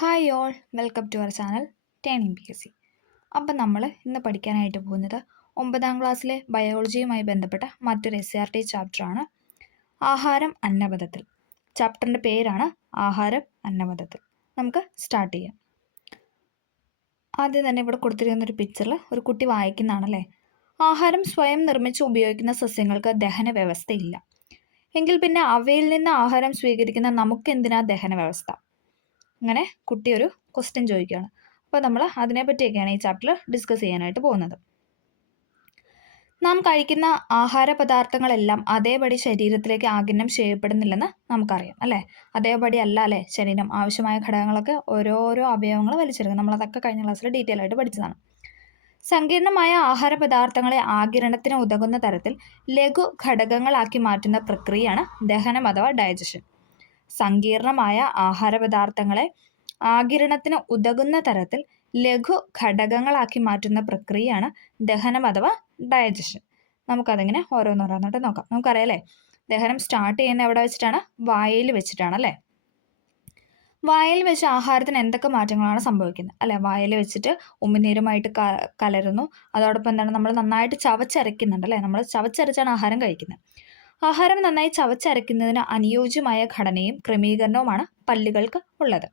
Hi all, welcome to our channel turning PSC. അപ്പം നമ്മൾ ഇന്ന് പഠിക്കാനായിട്ട് പോകുന്നത് 9ാം ക്ലാസ്സിലെ ബയോളജിയുമായി ബന്ധപ്പെട്ട മറ്റൊരു SCRT ചാപ്റ്ററാണ് ആഹാരം അന്നപഥത്തിൽ. ചാപ്റ്ററിൻ്റെ പേരാണ് ആഹാരം അന്നപഥത്തിൽ. നമുക്ക് സ്റ്റാർട്ട് ചെയ്യാം. ആദ്യം തന്നെ ഇവിടെ കൊടുത്തിരിക്കുന്ന ഒരു പിക്ചറിൽ ഒരു കുട്ടി വായിക്കുന്നതാണല്ലേ. ആഹാരം സ്വയം നിർമ്മിച്ച് ഉപയോഗിക്കുന്ന സസ്യങ്ങൾക്ക് ദഹന വ്യവസ്ഥയില്ല. എങ്കിൽ പിന്നെ അവയിൽ നിന്ന് ആഹാരം സ്വീകരിക്കുന്ന നമുക്കെന്തിനാ ദഹന വ്യവസ്ഥ? അങ്ങനെ കുട്ടി ഒരു ക്വസ്റ്റ്യൻ ചോദിക്കുകയാണ്. അപ്പോൾ നമ്മൾ അതിനെപ്പറ്റിയൊക്കെയാണ് ഈ ചാപ്റ്ററിൽ ഡിസ്കസ് ചെയ്യാനായിട്ട് പോകുന്നത്. നാം കഴിക്കുന്ന ആഹാര പദാർത്ഥങ്ങളെല്ലാം അതേപടി ശരീരത്തിലേക്ക് ആഗിരണം ചെയ്യപ്പെടുന്നില്ലെന്ന് നമുക്കറിയാം അല്ലേ. അതേപടി അല്ല അല്ലേ ശരീരം ആവശ്യമായ ഘടകങ്ങളൊക്കെ ഓരോരോ അവയവങ്ങൾ വലിച്ചെടുക്കും. നമ്മളതൊക്കെ കഴിഞ്ഞ ക്ലാസ്സിൽ ഡീറ്റെയിൽ ആയിട്ട് പഠിച്ചതാണ്. സങ്കീർണമായ ആഹാര പദാർത്ഥങ്ങളെ ആഗിരണത്തിന് ഉതകുന്ന തരത്തിൽ ലഘു ഘടകങ്ങളാക്കി മാറ്റുന്ന പ്രക്രിയയാണ് ദഹനം അഥവാ ഡൈജഷൻ. സങ്കീർണമായ ആഹാരപദാർത്ഥങ്ങളെ ആഗിരണത്തിന് ഉതകുന്ന തരത്തിൽ ലഘു ഘടകങ്ങളാക്കി മാറ്റുന്ന പ്രക്രിയയാണ് ദഹനം അഥവാ ഡൈജഷൻ. നമുക്കതിങ്ങനെ ഓരോന്നോരോന്നോട്ട് നോക്കാം. നമുക്കറിയാലേ, ദഹനം സ്റ്റാർട്ട് ചെയ്യുന്ന എവിടെ വെച്ചിട്ടാണ്? വായയിൽ വെച്ചിട്ടാണ് അല്ലേ. വായയിൽ വെച്ച് ആഹാരത്തിന് എന്തൊക്കെ മാറ്റങ്ങളാണ് സംഭവിക്കുന്നത് അല്ലെ. വായയിൽ വെച്ചിട്ട് ഉമിനീരുമായിട്ട് കലരുന്നു. അതോടൊപ്പം എന്താണ്, നമ്മൾ നന്നായിട്ട് ചവച്ചരയ്ക്കുന്നുണ്ട് അല്ലേ. നമ്മൾ ചവച്ചരച്ചാണ് ആഹാരം കഴിക്കുന്നത്. ആഹാരം നന്നായി ചവച്ചരയ്ക്കുന്നതിന് അനുയോജ്യമായ ഘടനയും ക്രമീകരണവുമാണ് പല്ലുകൾക്ക് ഉള്ളത്.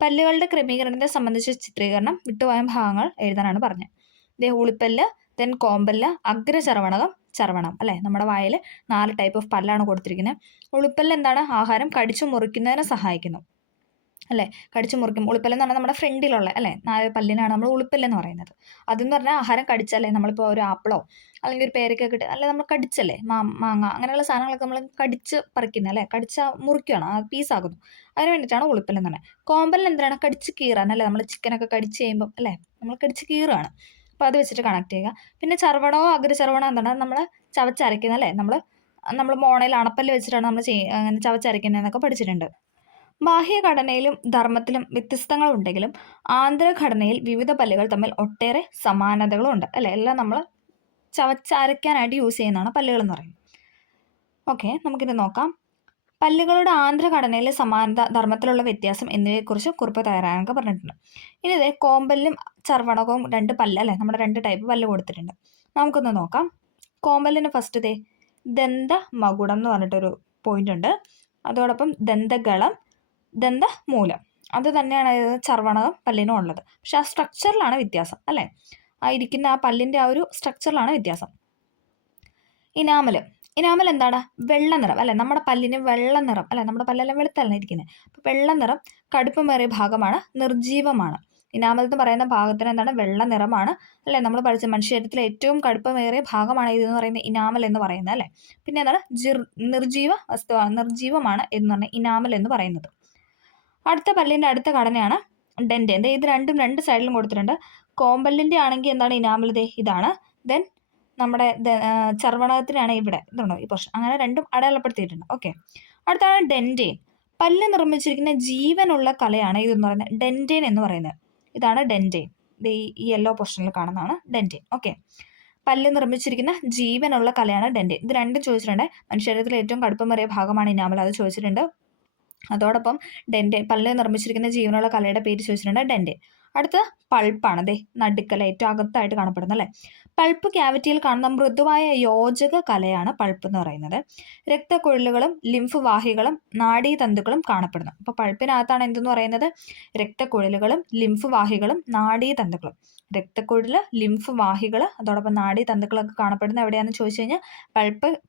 പല്ലുകളുടെ ക്രമീകരണത്തെ സംബന്ധിച്ച ചിത്രീകരണം വിട്ടുപോയ ഭാഗങ്ങൾ എഴുതാനാണ് പറഞ്ഞത്. ഉളിപ്പല്ല്, ദെൻ കോമ്പല്ല്, അഗ്രചർവണകം, ചർവണം അല്ലേ. നമ്മുടെ വായിൽ 4 ടൈപ്പ് ഓഫ് പല്ലാണ് കൊടുത്തിരിക്കുന്നത്. ഉളിപ്പല്ല് എന്താണ്? ആഹാരം കടിച്ചു മുറിക്കുന്നതിന് സഹായിക്കുന്നു അല്ലേ. കടിച്ചു മുറിക്കും. ഉളിപ്പല്ലെന്ന് പറഞ്ഞാൽ നമ്മുടെ ഫ്രണ്ടിലുള്ള അല്ലേ 4 പല്ലിനാണ് നമ്മൾ ഉളിപ്പല്ലെന്ന് പറയുന്നത്. അതെന്ന് പറഞ്ഞാൽ ആഹാരം കടിച്ചല്ലേ, നമ്മളിപ്പോൾ ഒരു ആപ്പിളോ അല്ലെങ്കിൽ ഒരു പേരക്കൊക്കെ ഇട്ട് അല്ലെ നമ്മൾ കടിച്ചല്ലേ, മാങ്ങ അങ്ങനെയുള്ള സാധനങ്ങളൊക്കെ നമ്മൾ കടിച്ച് പറിക്കുന്നത് അല്ലേ, കടിച്ച മുറിക്കുകയാണ്, ആ പീസാകുന്നു. അതിന് വേണ്ടിയിട്ടാണ് ഉളിപ്പല്ലെന്ന് പറഞ്ഞത്. കോമ്പൽ എന്തിനാണ്? കടിച്ച് കീറാൻ അല്ലേ. നമ്മൾ ചിക്കനൊക്കെ കടിച്ച് ചെയ്യുമ്പം അല്ലേ നമ്മൾ കടിച്ച് കീറുകയാണ്. അപ്പോൾ അത് വെച്ചിട്ട് കണക്ട് ചെയ്യുക. പിന്നെ ചർവണമോ അഗ്രചർവണമോ എന്താണ്? നമ്മൾ ചവച്ചരയ്ക്കുന്നത് അല്ലേ. നമ്മൾ മോണയിൽ അണപ്പല്ല് വെച്ചിട്ടാണ് നമ്മൾ അങ്ങനെ ചവച്ചരയ്ക്കുന്നതെന്നൊക്കെ പഠിച്ചിട്ടുണ്ട്. ബാഹ്യഘടനയിലും ധർമ്മത്തിലും വ്യത്യസ്തങ്ങളുണ്ടെങ്കിലും ആന്തരഘടനയിൽ വിവിധ പല്ലുകൾ തമ്മിൽ ഒട്ടേറെ സമാനതകളുണ്ട് അല്ലേ. എല്ലാം നമ്മൾ ചവച്ചരയ്ക്കാനായിട്ട് യൂസ് ചെയ്യുന്നതാണ് പല്ലുകൾ എന്ന് പറയുന്നത്. ഓക്കെ, നമുക്കിത് നോക്കാം. പല്ലുകളുടെ ആന്തരഘടനയിലെ സമാനത, ധർമ്മത്തിലുള്ള വ്യത്യാസം എന്നിവയെക്കുറിച്ച് കുറിപ്പ് തയ്യാറാകാനൊക്കെ പറഞ്ഞിട്ടുണ്ട്. ഇനി ഇതേ കോമ്പല്ലും ചർവണകവും 2 പല്ല് അല്ലേ, നമ്മുടെ 2 ടൈപ്പ് പല്ല് കൊടുത്തിട്ടുണ്ട്. നമുക്കൊന്ന് നോക്കാം. കോമ്പല്ലിന് ഫസ്റ്റ് ദേ ദന്ത മകുടം എന്ന് പറഞ്ഞിട്ടൊരു പോയിന്റ് ഉണ്ട്. അതോടൊപ്പം ദന്തഗളം, ദന്തമൂലം, അത് തന്നെയാണ് ചർവണകം പല്ലിനും ഉള്ളത്. പക്ഷെ ആ സ്ട്രക്ചറിലാണ് വ്യത്യാസം അല്ലേ. ആ ഇരിക്കുന്ന ആ പല്ലിൻ്റെ ആ ഒരു സ്ട്രക്ചറിലാണ് വ്യത്യാസം. ഇനാമൽ എന്താണ്? വെള്ള നിറം അല്ലെ. നമ്മുടെ പല്ലിന് വെള്ള നിറം അല്ലെ. നമ്മുടെ പല്ലെല്ലാം വെളുത്തല്ല ഇരിക്കുന്നത്. അപ്പോൾ വെള്ള നിറം കടുപ്പമേറിയ ഭാഗമാണ്, നിർജീവമാണ്. ഇനാമൽ എന്ന് പറയുന്ന ഭാഗത്തിന് എന്താണ്? വെള്ള നിറമാണ് അല്ലെ. നമ്മൾ പഠിച്ച മനുഷ്യശരീരത്തിലെ ഏറ്റവും കടുപ്പമേറിയ ഭാഗമാണ് ഇതെന്ന് പറയുന്നത് ഇനാമൽ എന്ന് പറയുന്നത് അല്ലേ. പിന്നെ എന്താണ്? നിർജീവ വസ്തുവാണ്, നിർജീവമാണ് എന്ന് പറഞ്ഞാൽ ഇനാമൽ എന്ന് പറയുന്നത്. അടുത്ത പല്ലിൻ്റെ അടുത്ത ഘടനയാണ് ഡെൻറ്റേൻ. ഇത് രണ്ടും 2 സൈഡിലും കൊടുത്തിട്ടുണ്ട്. കോമ്പല്ലിൻ്റെ ആണെങ്കിൽ എന്താണ്? ഇനാമൽ ഇതാണ്. ദെൻ നമ്മുടെ ചർവണകത്തിനാണ് ഇവിടെ ഇതുണ്ടോ ഈ പോർഷൻ. അങ്ങനെ രണ്ടും അടയാളപ്പെടുത്തിയിട്ടുണ്ട്. ഓക്കെ, അടുത്താണ് ഡെൻറ്റേൻ. പല്ല് നിർമ്മിച്ചിരിക്കുന്ന ജീവനുള്ള കലയാണ് ഇതെന്ന് പറയുന്നത് ഡെൻറ്റേൻ എന്ന് പറയുന്നത്. ഇതാണ് ഡെൻറ്റേൻ. ഈ യെല്ലോ പോർഷനിൽ കാണുന്നതാണ് ഡെൻറ്റേൻ. ഓക്കെ, പല്ല് നിർമ്മിച്ചിരിക്കുന്ന ജീവനുള്ള കലയാണ് ഡെൻറ്റേൻ. ഇത് രണ്ടും ചോദിച്ചിട്ടുണ്ട്. മനുഷ്യശരീരത്തിലെ ഏറ്റവും കടുപ്പമേറിയ ഭാഗമാണ് ഇനാമൽ, അത് ചോദിച്ചിട്ടുണ്ട്. അതോടൊപ്പം ഡെൻറ്റേൻ, പല്ല് നിർമ്മിച്ചിരിക്കുന്ന ജീവനുള്ള കലയുടെ പേര് ചോദിച്ചിട്ടുണ്ട്, ഡെൻറ്റേൻ. അടുത്ത പൾപ്പാണ്. ദേ നടുക്കല, ഏറ്റവും അകത്തായിട്ട് കാണപ്പെടുന്നത് അല്ലേ. പൾപ്പ് ക്യാവിറ്റിയിൽ കാണുന്ന മൃദുവായ യോജക കലയാണ് പൾപ്പ് എന്ന് പറയുന്നത്. രക്തക്കുഴലുകളും ലിംഫ് വാഹികളും നാഡീതന്തുക്കളും കാണപ്പെടുന്നു. അപ്പോൾ പൾപ്പിനകത്താണ് എന്തെന്ന് പറയുന്നത്? രക്തക്കുഴലുകളും ലിംഫ് വാഹികളും നാഡീതന്തുക്കളും. രക്തക്കുഴൽ, ലിംഫ് വാഹികൾ, അതോടൊപ്പം നാഡീതന്തുക്കളൊക്കെ കാണപ്പെടുന്നത് എവിടെയാണെന്ന് ചോദിച്ചു കഴിഞ്ഞാൽ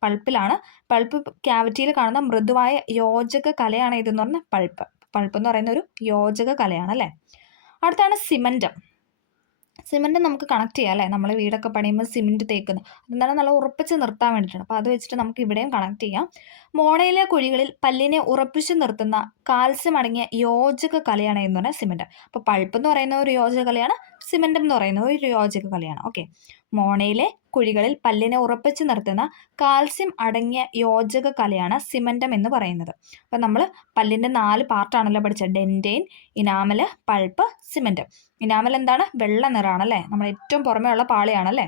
പൾപ്പിലാണ്. പൾപ്പ് ക്യാവിറ്റിയിൽ കാണുന്ന മൃദുവായ യോജക കലയാണ് ഇതെന്ന് പറഞ്ഞാൽ പൾപ്പ്. പൾപ്പ് എന്ന് പറയുന്ന ഒരു യോജക കലയാണ് അല്ലേ. അടുത്താണ് സിമൻറ്റം. സിമൻറ്റ് നമുക്ക് കണക്ട് ചെയ്യാം അല്ലേ. നമ്മൾ വീടൊക്കെ പണിയുമ്പോൾ സിമൻറ്റ് തേക്കുന്നത് അതെന്താണ്? നല്ല ഉറപ്പിച്ച് നിർത്താൻ വേണ്ടിയിട്ടാണ്. അപ്പോൾ അത് വെച്ചിട്ട് നമുക്ക് ഇവിടെയും കണക്ട് ചെയ്യാം. മോണയിലെ കുഴികളിൽ പല്ലിനെ ഉറപ്പിച്ച് നിർത്തുന്ന കാൽസ്യം അടങ്ങിയ യോജക കലയാണ് എന്ന് പറഞ്ഞാൽ സിമൻറ്റ്. അപ്പോൾ പൾപ്പ് എന്ന് പറയുന്ന ഒരു യോജക കലയാണ്, സിമൻറ്റം എന്ന് പറയുന്ന ഒരു യോജക കലയാണ്. ഓക്കെ, മോണയിലെ കുഴികളിൽ പല്ലിനെ ഉറപ്പിച്ച് നിർത്തുന്ന കാൽസ്യം അടങ്ങിയ യോജക കലയാണ് സിമൻറ്റം എന്ന് പറയുന്നത്. അപ്പം നമ്മൾ പല്ലിൻ്റെ 4 പാർട്ടാണല്ലോ പഠിച്ചത്: ഡെൻറ്റേൻ, ഇനാമൽ, പൾപ്പ്, സിമൻറ്റം. ഇനാമൽ എന്താണ്? വെള്ള നിറമാണല്ലേ. നമ്മൾ ഏറ്റവും പുറമേ ഉള്ള പാളിയാണല്ലേ.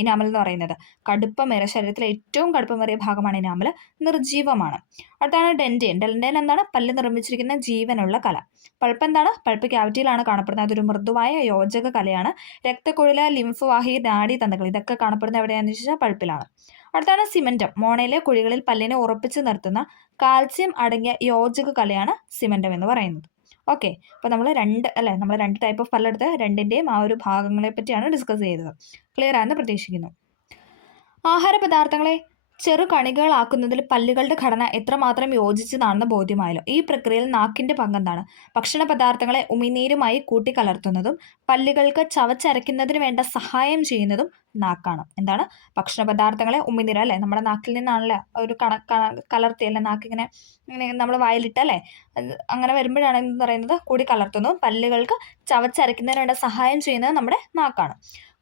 ഇനാമൽ എന്ന് പറയുന്നത്. കടുപ്പമേറിയ ശരീരത്തിലെ ഏറ്റവും കടുപ്പമേറിയ ഭാഗമാണ് ഇനാമൽ. നിർജീവമാണ്. അടുത്താണ് ഡെൻഡേൻ. ഡെൻഡേൻ എന്താണ്? പല്ല് നിർമ്മിച്ചിരിക്കുന്ന ജീവനുള്ള കല. പൾപ്പ് എന്താണ്? പൾപ്പ് ക്യാവിറ്റിയിലാണ് കാണപ്പെടുന്നത്. അതൊരു മൃദുവായ യോജക കലയാണ്. രക്തക്കുഴല്, ലിംഫ് വാഹി, നാഡീതന്തുക്കൾ ഇതൊക്കെ കാണപ്പെടുന്നത് എവിടെയാണെന്ന് വെച്ചാൽ പൾപ്പിലാണ്. അടുത്താണ് സിമന്റം. മോണയിലെ കുഴികളിൽ പല്ലിനെ ഉറപ്പിച്ച് നിർത്തുന്ന കാൽസ്യം അടങ്ങിയ യോജക കലയാണ് സിമന്റം എന്ന് പറയുന്നത്. ഓക്കെ, അപ്പോൾ നമ്മൾ രണ്ട് ടൈപ്പ് ഓഫ് പല്ലെടുത്ത് രണ്ടിൻ്റെയും ആ ഒരു ഭാഗങ്ങളെ പറ്റിയാണ് ഡിസ്കസ് ചെയ്തത്. ക്ലിയർ ആണെന്ന് പ്രതീക്ഷിക്കുന്നു. ആഹാര പദാർത്ഥങ്ങളെ ചെറുകണികകളാക്കുന്നതിൽ പല്ലുകളുടെ ഘടന എത്രമാത്രം യോജിച്ചതാണെന്ന് ബോധ്യമായല്ലോ. ഈ പ്രക്രിയയിൽ നാക്കിന്റെ പങ്കെന്താണ്? ഭക്ഷണ പദാർത്ഥങ്ങളെ ഉമിനീരുമായി കൂട്ടിക്കലർത്തുന്നതും പല്ലുകൾക്ക് ചവച്ചരയ്ക്കുന്നതിന് വേണ്ട സഹായം ചെയ്യുന്നതും നാക്കാണ്. എന്താണ്? ഭക്ഷണ പദാർത്ഥങ്ങളെ ഉമിനീര് അല്ലേ, നമ്മുടെ നാക്കിൽ നിന്നാണല്ലേ ഒരു കലർത്തി അല്ലെ, നാക്കിങ്ങനെ ഇങ്ങനെ നമ്മൾ വായിലിട്ടല്ലേ, അങ്ങനെ വരുമ്പോഴാണ് എന്ന് പറയുന്നത് കൂടി കലർത്തുന്നു. പല്ലുകൾക്ക് ചവച്ചരയ്ക്കുന്നതിന് വേണ്ട സഹായം ചെയ്യുന്നത് നമ്മുടെ നാക്കാണ്.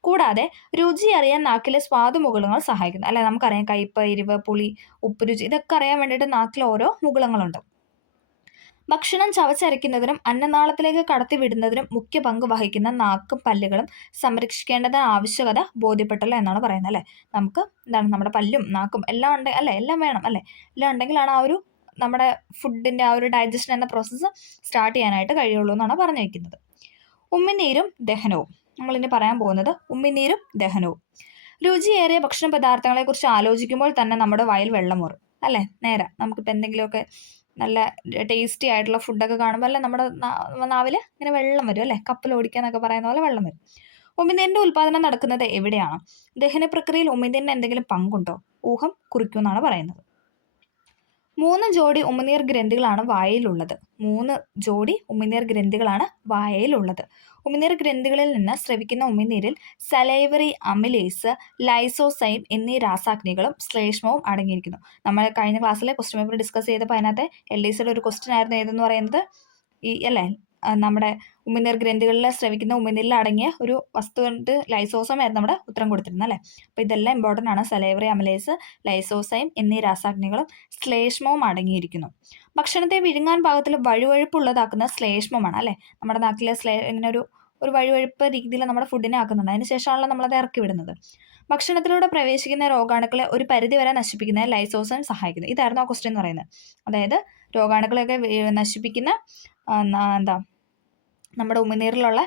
കൂടാതെ രുചി അറിയാൻ നാക്കിലെ സ്വാദുമുകുളങ്ങൾ സഹായിക്കുന്നു അല്ലെ. നമുക്കറിയാം കയ്പ്, എരിവ്, പുളി, ഉപ്പ് രുചി ഇതൊക്കെ അറിയാൻ വേണ്ടിയിട്ട് നാക്കിൽ ഓരോ മുകുളങ്ങളുണ്ട്. ഭക്ഷണം ചവച്ചരയ്ക്കുന്നതിനും അന്നനാളത്തിലേക്ക് കടത്തിവിടുന്നതിനും മുഖ്യ പങ്ക് വഹിക്കുന്ന നാക്കും പല്ലുകളും സംരക്ഷിക്കേണ്ടത് ആവശ്യകത ബോധ്യപ്പെട്ടല്ലോ എന്നാണ് പറയുന്നത് അല്ലേ. നമുക്ക് എന്താണ് നമ്മുടെ പല്ലും നാക്കും എല്ലാം ഉണ്ടെങ്കിൽ അല്ലേ, എല്ലാം വേണം അല്ലേ, എല്ലാം ഉണ്ടെങ്കിലാണ് ആ ഒരു നമ്മുടെ ഫുഡിൻ്റെ ആ ഒരു ഡൈജഷൻ എന്ന പ്രോസസ്സ് സ്റ്റാർട്ട് ചെയ്യാനായിട്ട് കഴിയുള്ളൂ എന്നാണ് പറഞ്ഞു വയ്ക്കുന്നത്. ഉമിനീരും ദഹനവും. നമ്മളിനി പറയാൻ പോകുന്നത് ഉമിനീരും ദഹനവും. രുചിയേറിയ ഭക്ഷണ പദാർത്ഥങ്ങളെക്കുറിച്ച് ആലോചിക്കുമ്പോൾ തന്നെ നമ്മുടെ വായിൽ വെള്ളം ഊറും അല്ലേ. നേരെ നമുക്കിപ്പോൾ എന്തെങ്കിലുമൊക്കെ നല്ല ടേസ്റ്റി ആയിട്ടുള്ള ഫുഡൊക്കെ കാണുമ്പോൾ അല്ലേ നമ്മുടെ നാവിൽ ഇങ്ങനെ വെള്ളം വരും അല്ലേ. കപ്പൽ ഓടിക്കാന്നൊക്കെ പറയുന്ന പോലെ വെള്ളം വരും. ഉമിനീരിൻ്റെ ഉൽപ്പാദനം നടക്കുന്നത് എവിടെയാണ്? ദഹന പ്രക്രിയയിൽ ഉമിനീരിന് എന്തെങ്കിലും പങ്കുണ്ടോ? ഊഹം കുറിക്കൂ എന്നാണ് പറയുന്നത്. 3 ജോഡി ഉമിനീർ ഗ്രന്ഥികളാണ് വായയിലുള്ളത്. 3 ജോഡി ഉമിനീർ ഗ്രന്ഥികളാണ് വായയിലുള്ളത്. ഉമിനീർ ഗ്രന്ഥികളിൽ നിന്ന് സ്രവിക്കുന്ന ഉമിനീരിൽ സലൈവറി അമിലേസ്, ലൈസോസൈം എന്നീ രാസാഗ്നികളും ശ്ലേഷ്മവും അടങ്ങിയിരിക്കുന്നു. നമ്മൾ കഴിഞ്ഞ ക്ലാസ്സിലെ ക്വസ്റ്റ്യൻ പേപ്പർ ഡിസ്കസ് ചെയ്തപ്പോൾ അതിനകത്ത് LICയുടെ ഒരു ക്വസ്റ്റ്യൻ ആയിരുന്നു ഏതെന്ന് പറയുന്നത് ഈ അല്ലേ, നമ്മുടെ ഉമിനീർ ഗ്രന്ഥികളിൽ സ്രവിക്കുന്ന ഉമിനീരിൽ അടങ്ങിയ ഒരു വസ്തു കൊണ്ട് ലൈസോസം ആയിരുന്നു നമ്മുടെ ഉത്തരം കൊടുത്തിരുന്നത് അല്ലേ. അപ്പോൾ ഇതെല്ലാം ഇമ്പോർട്ടൻ്റ് ആണ്. സലൈവറി അമിലേസ്, ലൈസോസൈം എന്നീ രാസാഗ്നികളും ശ്ലേഷ്മവും അടങ്ങിയിരിക്കുന്നു. ഭക്ഷണത്തെ വിഴുങ്ങാൻ പാകത്തിൽ വഴുവഴുപ്പുള്ളതാക്കുന്ന ശ്ലേഷ്മമാണ് അല്ലേ. നമ്മുടെ നാട്ടിലെ ഇങ്ങനെ ഒരു വഴുവഴുപ്പ് രീതിയിൽ നമ്മുടെ ഫുഡിനെ ആക്കുന്നുണ്ട്. അതിന് ശേഷമാണല്ലോ നമ്മളത് ഇറക്കി വിടുന്നത്. ഭക്ഷണത്തിലൂടെ പ്രവേശിക്കുന്ന രോഗാണുക്കളെ ഒരു പരിധിവരെ നശിപ്പിക്കുന്നതിന് ലൈസോസൈം സഹായിക്കുന്നു. ഇതായിരുന്നു ആ ക്വസ്റ്റ്യൻ എന്ന് പറയുന്നത്. അതായത് രോഗാണുക്കളെയൊക്കെ നശിപ്പിക്കുന്ന നമ്മുടെ ഉമിനീരിലുള്ള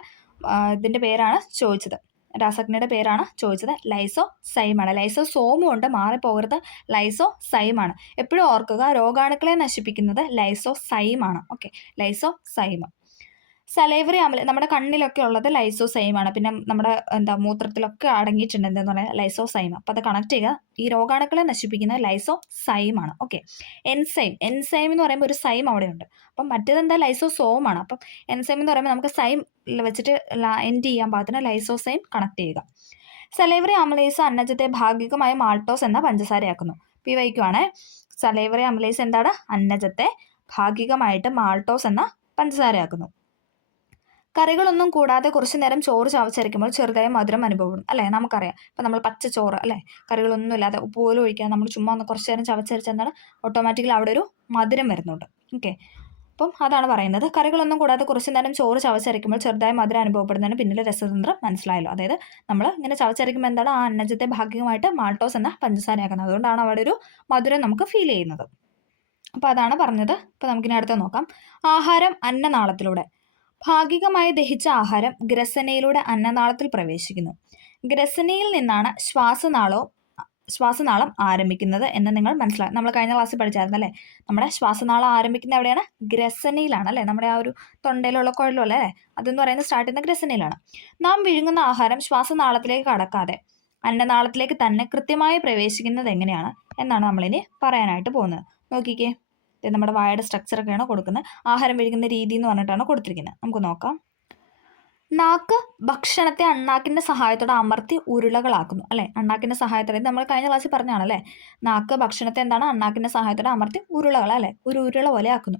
ഇതിൻ്റെ പേരാണ് ചോദിച്ചത്, രാസാഗ്നിയുടെ പേരാണ് ചോദിച്ചത്. ലൈസോസൈമാണ്. ലൈസോസോമും ഉണ്ട്, മാറിപ്പോകരുത്, ലൈസോസൈമാണ്. എപ്പോഴും ഓർക്കുക, രോഗാണുക്കളെ നശിപ്പിക്കുന്നത് ലൈസോസൈമാണ്. Okay, lysozyme. സലൈവറി അമില നമ്മുടെ കണ്ണിലൊക്കെ ഉള്ളത് ലൈസോസൈമാണ്. പിന്നെ നമ്മുടെ മൂത്രത്തിലൊക്കെ അടങ്ങിയിട്ടുണ്ട് എന്തെന്ന് പറയുക ലൈസോസൈം. അപ്പോൾ അത് കണക്ട് ചെയ്യുക. ഈ രോഗാണുക്കളെ നശിപ്പിക്കുന്നത് ലൈസോസൈമാണ്. ഓക്കെ, എൻസൈം എന്ന് പറയുമ്പോൾ ഒരു സൈം അവിടെയുണ്ട്. അപ്പം മറ്റേതെന്താ ലൈസോസോമാണ്. അപ്പം എൻസൈം എന്ന് പറയുമ്പോൾ നമുക്ക് സൈം വെച്ചിട്ട് എൻഡ് ചെയ്യാൻ പാകത്തിന് ലൈസോസൈം കണക്ട് ചെയ്യുക. സലൈവറി അമിലേസ് അന്നജത്തെ ഭാഗികമായി മാൾട്ടോസ് എന്ന പഞ്ചസാരയാക്കുന്നു. PYQ. സലൈവറി അമിലേസ് എന്താണ്? അന്നജത്തെ ഭാഗികമായിട്ട് മാൾട്ടോസ് എന്ന പഞ്ചസാരയാക്കുന്നു. കറികളൊന്നും കൂടാതെ കുറച്ചു നേരം ചോറ് ചവച്ചരയ്ക്കുമ്പോൾ ചെറുതായ മധുരം അനുഭവപ്പെടും അല്ലേ. നമുക്കറിയാം, ഇപ്പം നമ്മൾ പച്ചച്ചോറ് അല്ലേ, കറികളൊന്നും ഇല്ലാതെ ഉപ്പ് പോലും ഒഴിക്കാതെ നമ്മൾ ചുമ്മാ ഒന്ന് കുറച്ച് നേരം ചവച്ചരച്ച് എന്താണ് ഓട്ടോമാറ്റിക്കലി അവിടെ ഒരു മധുരം വരുന്നുണ്ട്. ഓക്കെ, അപ്പം അതാണ് പറയുന്നത്. കറികളൊന്നും കൂടാതെ കുറച്ചു നേരം ചോറ് ചവച്ചരയ്ക്കുമ്പോൾ ചെറുതായ മധുരം അനുഭവപ്പെടുന്നതിന് പിന്നിലെ രസതന്ത്രം മനസ്സിലായല്ലോ. അതായത് നമ്മൾ ഇങ്ങനെ ചവച്ചരയ്ക്കുമ്പോൾ എന്താണ് ആ അന്നജത്തെ ഭാഗികമായിട്ട് മാൾട്ടോസ് എന്ന പഞ്ചസാരയാക്കുന്നത്. അതുകൊണ്ടാണ് അവിടെ ഒരു മധുരം നമുക്ക് ഫീൽ ചെയ്യുന്നത്. അപ്പോൾ അതാണ് പറഞ്ഞത്. അപ്പോൾ നമുക്കിനി അടുത്ത് നോക്കാം. ആഹാരം അന്നനാളത്തിലൂടെ. ഭാഗികമായി ദഹിച്ച ആഹാരം ഗ്രസനയിലൂടെ അന്നനാളത്തിൽ പ്രവേശിക്കുന്നു. ഗ്രസനയിൽ നിന്നാണ് ശ്വാസനാളം ആരംഭിക്കുന്നത് എന്ന് നിങ്ങൾ മനസ്സിലാക്കും. നമ്മൾ കഴിഞ്ഞ ക്ലാസ്സിൽ പഠിച്ചായിരുന്നു അല്ലേ. നമ്മുടെ ശ്വാസനാളം ആരംഭിക്കുന്ന എവിടെയാണ്? ഗ്രസനയിലാണ് അല്ലേ. നമ്മുടെ ആ ഒരു തൊണ്ടയിലുള്ള കുഴലും അല്ലേ, അതെന്ന് പറയുന്നത് സ്റ്റാർട്ട് ചെയ്യുന്ന ഗ്രസനയിലാണ്. നാം വിഴുങ്ങുന്ന ആഹാരം ശ്വാസനാളത്തിലേക്ക് കടക്കാതെ അന്നനാളത്തിലേക്ക് തന്നെ കൃത്യമായി പ്രവേശിക്കുന്നത് എങ്ങനെയാണ് എന്നാണ് നമ്മളിനി പറയാനായിട്ട് പോകുന്നത്. നോക്കിക്കേ, നമ്മുടെ വായയുടെ സ്ട്രക്ചറൊക്കെയാണ് കൊടുക്കുന്നത്. ആഹാരം വിഴുങ്ങുന്ന രീതി എന്ന് പറഞ്ഞിട്ടാണ് കൊടുത്തിരിക്കുന്നത്. നമുക്ക് നോക്കാം. നാക്ക് ഭക്ഷണത്തെ അണ്ണാക്കിൻ്റെ സഹായത്തോടെ അമർത്തി ഉരുളകളാക്കുന്നു അല്ലേ. അണ്ണാക്കിൻ്റെ സഹായത്തോടെ നമ്മൾ കഴിഞ്ഞ ക്ലാസ്സിൽ പറഞ്ഞാണല്ലേ. നാക്ക് ഭക്ഷണത്തെ എന്താണ് അണ്ണാക്കിൻ്റെ സഹായത്തോടെ അമർത്തി ഉരുളകൾ അല്ലേ, ഒരു ഉരുള പോലെ ആക്കുന്നു.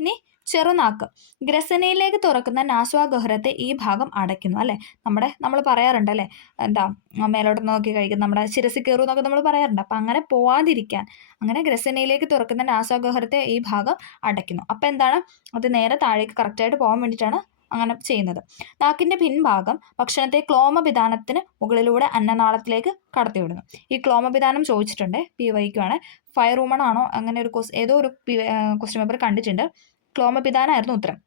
ഇനി ചെറുനാക്ക് ഗ്രസനയിലേക്ക് തുറക്കുന്ന നാസ്വാഗഹ്വരത്തെ ഈ ഭാഗം അടയ്ക്കുന്നു അല്ലേ. നമ്മൾ പറയാറുണ്ട് അല്ലേ, മേലോട്ട് നോക്കി കഴിക്കും, നമ്മുടെ ശിരസിൽ കയറും എന്നൊക്കെ നമ്മൾ പറയാറുണ്ട്. അപ്പം അങ്ങനെ പോവാതിരിക്കാൻ അങ്ങനെ ഗ്രസനയിലേക്ക് തുറക്കുന്ന നാസ്വാഗഹ്വരത്തെ ഈ ഭാഗം അടയ്ക്കുന്നു. അപ്പം എന്താണ്, അത് നേരെ താഴേക്ക് കറക്റ്റായിട്ട് പോകാൻ വേണ്ടിയിട്ടാണ് അങ്ങനെ ചെയ്യുന്നത്. നാക്കിൻ്റെ പിൻഭാഗം ഭക്ഷണത്തെ ക്ലോമപിതാനത്തിന് മുകളിലൂടെ അന്നനാളത്തിലേക്ക് കടത്തിവിടുന്നു. ഈ ക്ലോമപിതാനം ചോദിച്ചിട്ടുണ്ട്, PYQ ആണ്. ഫയർ വുമൺ ആണോ അങ്ങനെ ഒരു ഏതോ ഒരു ക്വസ്റ്റ്യൻ പേപ്പർ കണ്ടിട്ടുണ്ട്. ക്ലോമപിതാനായിരുന്നു ഉത്തരം.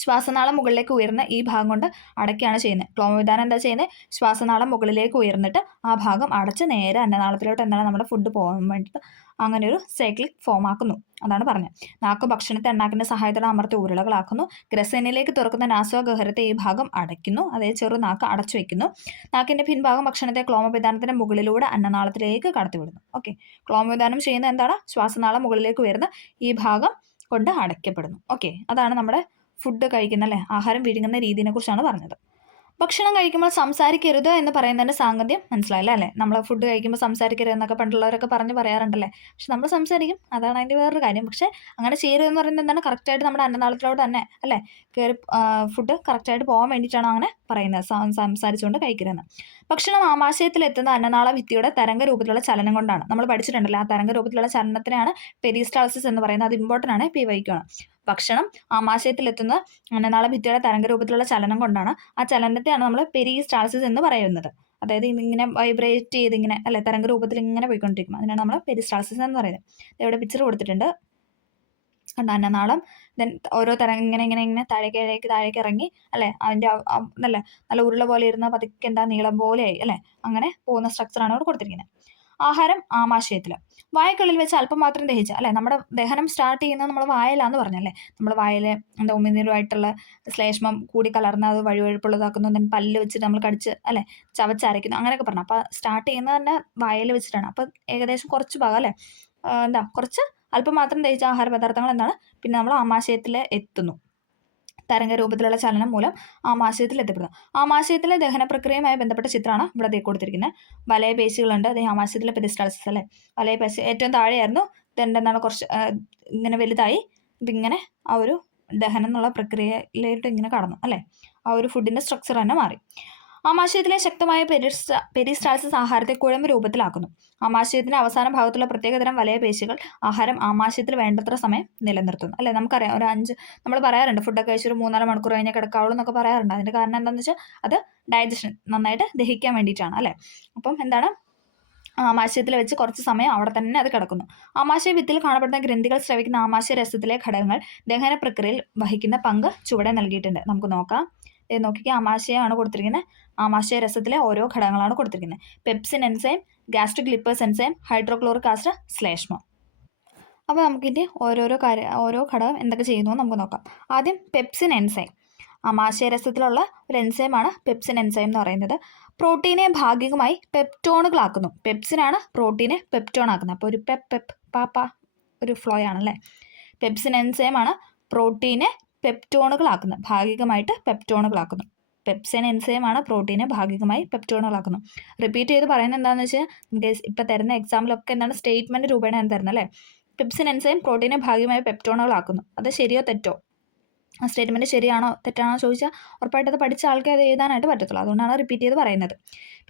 ശ്വാസനാളം മുകളിലേക്ക് ഉയർന്ന് ഈ ഭാഗം കൊണ്ട് അടയ്ക്കുകയാണ് ചെയ്യുന്നത്. ക്ലോമവിധാനം എന്താ ചെയ്യുന്നത്? ശ്വാസനാളം മുകളിലേക്ക് ഉയർന്നിട്ട് ആ ഭാഗം അടച്ച് നേരെ അന്നനാളത്തിലോട്ട് എന്താണ് നമ്മുടെ ഫുഡ് പോകാൻ വേണ്ടിയിട്ട് അങ്ങനെ ഒരു സൈക്ലിക് ഫോം ആക്കുന്നു. അതാണ് പറഞ്ഞത്. നാക്ക് ഭക്ഷണത്തെ അണ്ണാക്കിൻ്റെ സഹായത്തോടെ അമർത്തി ഉരുളകളാക്കുന്നു. ഗ്രസനിലേക്ക് തുറക്കുന്ന നാസാഗഹ്വരത്തെ ഈ ഭാഗം അടയ്ക്കുന്നു, അതായത് ചെറു നാക്ക് അടച്ചു വയ്ക്കുന്നു. നാക്കിൻ്റെ പിൻഭാഗം ഭക്ഷണത്തെ ക്ലോമവിധാനത്തിൻ്റെ മുകളിലൂടെ അന്നനാളത്തിലേക്ക് കടത്തിവിടുന്നു. ഓക്കെ, ക്ലോമവിധാനം ചെയ്യുന്നത് എന്താണ്? ശ്വാസനാളം മുകളിലേക്ക് ഉയർന്ന് ഈ ഭാഗം കൊണ്ട് അടയ്ക്കപ്പെടുന്നു. ഓക്കെ, അതാണ് നമ്മുടെ ഫുഡ് കഴിക്കുന്ന ആഹാരം വിഴുങ്ങുന്ന രീതിയെ കുറിച്ചാണ് പറഞ്ഞത്. ഭക്ഷണം കഴിക്കുമ്പോൾ സംസാരിക്കരുത് എന്ന് പറയുന്നതിൻ്റെ സാങ്കത്യം മനസ്സിലായില്ല അല്ലേ? നമ്മൾ ഫുഡ് കഴിക്കുമ്പോൾ സംസാരിക്കരുത് എന്നൊക്കെ പണ്ടുള്ളവരൊക്കെ പറയാറുണ്ടല്ലേ. പക്ഷെ നമ്മൾ സംസാരിക്കും, അതാണ് അതിൻ്റെ വേറൊരു കാര്യം. പക്ഷേ അങ്ങനെ ചെയ്യരുതെന്ന് പറയുന്നത് എന്താണ്? കറക്റ്റായിട്ട് നമ്മുടെ അന്നനാളത്തിലോട്ട് തന്നെ അല്ലേ കയറി ഫുഡ് കറക്റ്റായിട്ട് പോകാൻ വേണ്ടിയിട്ടാണ് അങ്ങനെ പറയുന്നത്, സംസാരിച്ചുകൊണ്ട് കഴിക്കരുതെന്ന്. ഭക്ഷണം ആമാശയത്തിലെത്തുന്ന അന്നനാള ഭിത്തിയുടെ തരംഗ രൂപത്തിലുള്ള ചലനം കൊണ്ടാണ്. നമ്മൾ പഠിച്ചിട്ടുണ്ടല്ലോ, ആ തരംഗ രൂപത്തിലുള്ള ചലനത്തിനാണ് പെരിസ്റ്റാൾസിസ് എന്ന് പറയുന്നത്. അത് ഇമ്പോർട്ടൻ്റ് ആണ്, PYQ ആണ്. ഭക്ഷണം ആമാശയത്തിലെത്തുന്ന അന്നനാള ഭിത്തിയുടെ തരംഗ രൂപത്തിലുള്ള ചലനം കൊണ്ടാണ്. ആ ചലനത്തെയാണ് നമ്മൾ പെരിസ്റ്റാൾസിസ് എന്ന് പറയുന്നത്. അതായത് ഇങ്ങനെ വൈബ്രേറ്റ് ചെയ്ത് ഇങ്ങനെ അല്ലെ തരംഗ രൂപത്തിൽ ഇങ്ങനെ പോയിക്കൊണ്ടിരിക്കും. അതിനാണ് നമ്മൾ പെരിസ്റ്റാൾസിസ് എന്ന് പറയുന്നത്. ഇവിടെ പിക്ചർ കൊടുത്തിട്ടുണ്ട് കണ്ട, അന്നനാളം ദെൻ ഓരോ ഇങ്ങനെ താഴേക്ക് ഇറങ്ങി അല്ലേ അതിൻ്റെ നല്ല ഉരുള പോലെ ഇരുന്ന പതുക്കെ നീളം പോലെയായി അല്ലേ, അങ്ങനെ പോകുന്ന സ്ട്രക്ചറാണ് ഇവിടെ കൊടുത്തിരിക്കുന്നത്. ആഹാരം ആമാശയത്തിൽ വായ്ക്കുള്ളിൽ വെച്ച് അല്പം മാത്രം ദഹിച്ച് അല്ലേ, നമ്മുടെ ദഹനം സ്റ്റാർട്ട് ചെയ്യുന്നത് നമ്മൾ വായലാന്ന് പറഞ്ഞല്ലേ. നമ്മൾ വായൽ ഉമിനീരുമായിട്ടുള്ള ശ്ലേഷ്മം കൂടി കലർന്ന് അത് വഴുവഴുപ്പുള്ളതാക്കുന്നു, ദെൻ പല്ല് വെച്ചിട്ട് നമ്മൾ കടിച്ച് അല്ലേ ചവച്ചരയ്ക്കുന്നു, അങ്ങനെയൊക്കെ പറഞ്ഞു. അപ്പോൾ സ്റ്റാർട്ട് ചെയ്യുന്നത് തന്നെ വായൽ വെച്ചിട്ടാണ്. അപ്പോൾ ഏകദേശം കുറച്ച് ഭാഗം അല്ലേ കുറച്ച് അല്പം മാത്രം ദഹിച്ച ആഹാര പദാർത്ഥങ്ങൾ എന്താണ് പിന്നെ നമ്മൾ ആമാശയത്തിൽ എത്തുന്നു. തരംഗ രൂപത്തിലുള്ള ചലനം മൂലം ആമാശയത്തിൽ എത്തപ്പെടുന്നു. ആമാശയത്തിലെ ദഹന പ്രക്രിയയുമായി ബന്ധപ്പെട്ട ചിത്രമാണ് ഇവിടെ കൊടുത്തിരിക്കുന്നത്. വലയപേശികളുണ്ട്, അതേ ആമാശയത്തിലെ പെരിസ്റ്റാൾസിസ് അല്ലേ. വലയപേശി ഏറ്റവും താഴെയായിരുന്നു, എന്താണ് കുറച്ച് ഇങ്ങനെ വലുതായി ഇതിങ്ങനെ ആ ഒരു ദഹനം എന്നുള്ള പ്രക്രിയയിലോട്ട് ഇങ്ങനെ കടന്നു അല്ലേ. ആ ഒരു ഫുഡിൻ്റെ സ്ട്രക്ചർ തന്നെ മാറി. ആമാശയത്തിലെ ശക്തമായ പെരിസ്റ്റാൾസിസ് ആഹാരത്തെ കുഴമ്പ് രൂപത്തിലാക്കുന്നു. ആമാശയത്തിന്റെ അവസാന ഭാഗത്തുള്ള പ്രത്യേകതരം വലയപേശികൾ ആഹാരം ആമാശയത്തിൽ വേണ്ടത്ര സമയം നിലനിർത്തുന്നു അല്ലേ. നമുക്കറിയാം നമ്മൾ പറയാറുണ്ട് ഫുഡൊക്കെ കഴിച്ചൊരു 3-4 മണിക്കൂർ കഴിഞ്ഞാൽ കിടക്കാവുള്ളൂ എന്നൊക്കെ പറയാറുണ്ട്. അതിൻ്റെ കാരണം എന്താണെന്ന് വെച്ചാൽ അത് ഡൈജഷൻ നന്നായിട്ട് ദഹിക്കാൻ വേണ്ടിയിട്ടാണ് അല്ലേ. അപ്പം എന്താണ്, ആമാശയത്തിൽ വെച്ച് കുറച്ച് സമയം അവിടെ തന്നെ അത് കിടക്കുന്നു. ആമാശയ ഭിത്തിയിൽ കാണപ്പെടുന്ന ഗ്രന്ഥികൾ സ്രവിക്കുന്ന ആമാശയ രസത്തിലെ ഘടകങ്ങൾ ദഹന പ്രക്രിയയിൽ വഹിക്കുന്ന പങ്ക് ചുവടെ നൽകിയിട്ടുണ്ട്. നമുക്ക് നോക്കാം. നോക്കിക്കുക, ആമാശയമാണ് കൊടുത്തിരിക്കുന്നത്. ആമാശയ രസത്തിലെ ഓരോ ഘടകങ്ങളാണ് കൊടുത്തിരിക്കുന്നത്. Pepsin enzyme, gastric lipase enzyme, hydrochloric acid, ശ്ലേഷ്മം. അപ്പോൾ നമുക്കിൻ്റെ ഓരോ ഘടകം എന്തൊക്കെ ചെയ്യുന്നു നമുക്ക് നോക്കാം. ആദ്യം പെപ്സിൻ എൻസൈം. ആമാശയ രസത്തിലുള്ള ഒരു എൻസൈമാണ് പെപ്സിൻ എൻസൈം എന്ന് പറയുന്നത്. പ്രോട്ടീനെ ഭാഗികമായി പെപ്റ്റോണുകളാക്കുന്നു. പെപ്സിനാണ് പ്രോട്ടീനെ പെപ്റ്റോൺ ആക്കുന്നത്. അപ്പോൾ ഒരു പാപ്പ ഒരു ഫ്ലോ ആണല്ലേ. പെപ്സിൻ എൻസൈമാണ് പ്രോട്ടീനെ പെപ്റ്റോണുകളാക്കുന്നത്, ഭാഗികമായിട്ട് പെപ്റ്റോണുകളാക്കുന്നു. പെപ്സിൻ എൻസൈമാണ് പ്രോട്ടീനെ ഭാഗികമായി പെപ്റ്റോണുകളാക്കുന്നു. റിപ്പീറ്റ് ചെയ്ത് പറയുന്നത് എന്താണെന്ന് വെച്ചാൽ ഇപ്പോൾ തരുന്ന എക്സാമ്പിളൊക്കെ എന്താണ് സ്റ്റേറ്റ്മെൻറ്റ് രൂപേണയാണ് തരുന്നത് അല്ലേ. പെപ്സിൻ എൻസൈം പ്രോട്ടീനെ ഭാഗികമായി പെപ്റ്റോണുകളാക്കുന്നു. അത് ശരിയോ തെറ്റോ? ആ സ്റ്റേറ്റ്മെൻറ്റ് ശരിയാണോ തെറ്റാണോ ചോദിച്ചാൽ ഉറപ്പായിട്ട് അത് പഠിച്ച ആൾക്കാർ അത് എഴുതാനായിട്ട് പറ്റത്തുള്ളൂ. അതുകൊണ്ടാണ് റിപ്പീറ്റ് ചെയ്ത് പറയുന്നത്.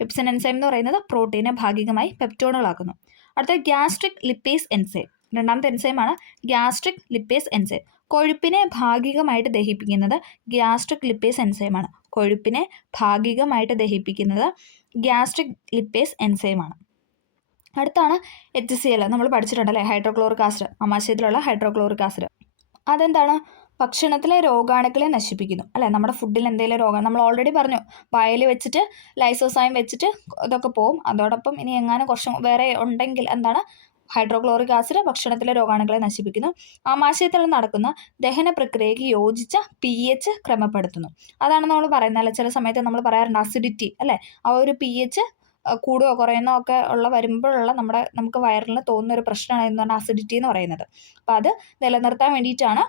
പെപ്സിൻ എൻസൈം എന്ന് പറയുന്നത് പ്രോട്ടീനെ ഭാഗികമായി പെപ്റ്റോണുകളാക്കുന്നു. അടുത്ത ഗ്യാസ്ട്രിക് ലിപ്പേസ് എൻസൈം. രണ്ടാമത്തെ എൻസൈമാണ് ഗ്യാസ്ട്രിക് ലിപ്പേസ് എൻസൈം. കൊഴുപ്പിനെ ഭാഗികമായിട്ട് ദഹിപ്പിക്കുന്നത് ഗ്യാസ്ട്രിക് ലിപ്പേസ് എൻസൈമാണ്. കൊഴുപ്പിനെ ഭാഗികമായിട്ട് ദഹിപ്പിക്കുന്നത് ഗ്യാസ്ട്രിക് ലിപ്പേസ് എൻസൈമാണ്. അടുത്താണ് HCl. നമ്മൾ പഠിച്ചിട്ടുണ്ടല്ലേ, ഹൈഡ്രോക്ലോറിക് ആസിഡ്. ആമാശയത്തിലുള്ള ഹൈഡ്രോക്ലോറിക് ആസിഡ് അതെന്താണ്, ഭക്ഷണത്തിലെ രോഗാണുക്കളെ നശിപ്പിക്കുന്നു അല്ലേ. നമ്മുടെ ഫുഡിൽ എന്തെങ്കിലും രോഗം നമ്മൾ ഓൾറെഡി പറഞ്ഞു, വായിൽ വെച്ചിട്ട് ലൈസോസൈം വെച്ചിട്ട് ഇതൊക്കെ പോവും. അതോടൊപ്പം ഇനി എങ്ങാനും കുറച്ചും വേറെ ഉണ്ടെങ്കിൽ എന്താണ്, ഹൈഡ്രോക്ലോറിക് ആസിഡ് ഭക്ഷണത്തിലെ രോഗാണുക്കളെ നശിപ്പിക്കുന്നു. ആമാശയത്തിൽ നടക്കുന്ന ദഹന പ്രക്രിയയ്ക്ക് യോജിച്ച pH ക്രമപ്പെടുത്തുന്നു. അതാണ് നമ്മൾ പറയുന്നത് അല്ലേ. ചില സമയത്ത് നമ്മൾ പറയാറുണ്ട് അസിഡിറ്റി അല്ലേ. ആ ഒരു pH കൂടുകയോ കുറയുന്നോ ഒക്കെ വരുമ്പോഴുള്ള നമുക്ക് വയറിൽ തോന്നുന്ന ഒരു പ്രശ്നമാണ് എന്ന് പറഞ്ഞാൽ അസിഡിറ്റി എന്ന് പറയുന്നത്. അപ്പോൾ അത് നിലനിർത്താൻ വേണ്ടിയിട്ടാണ്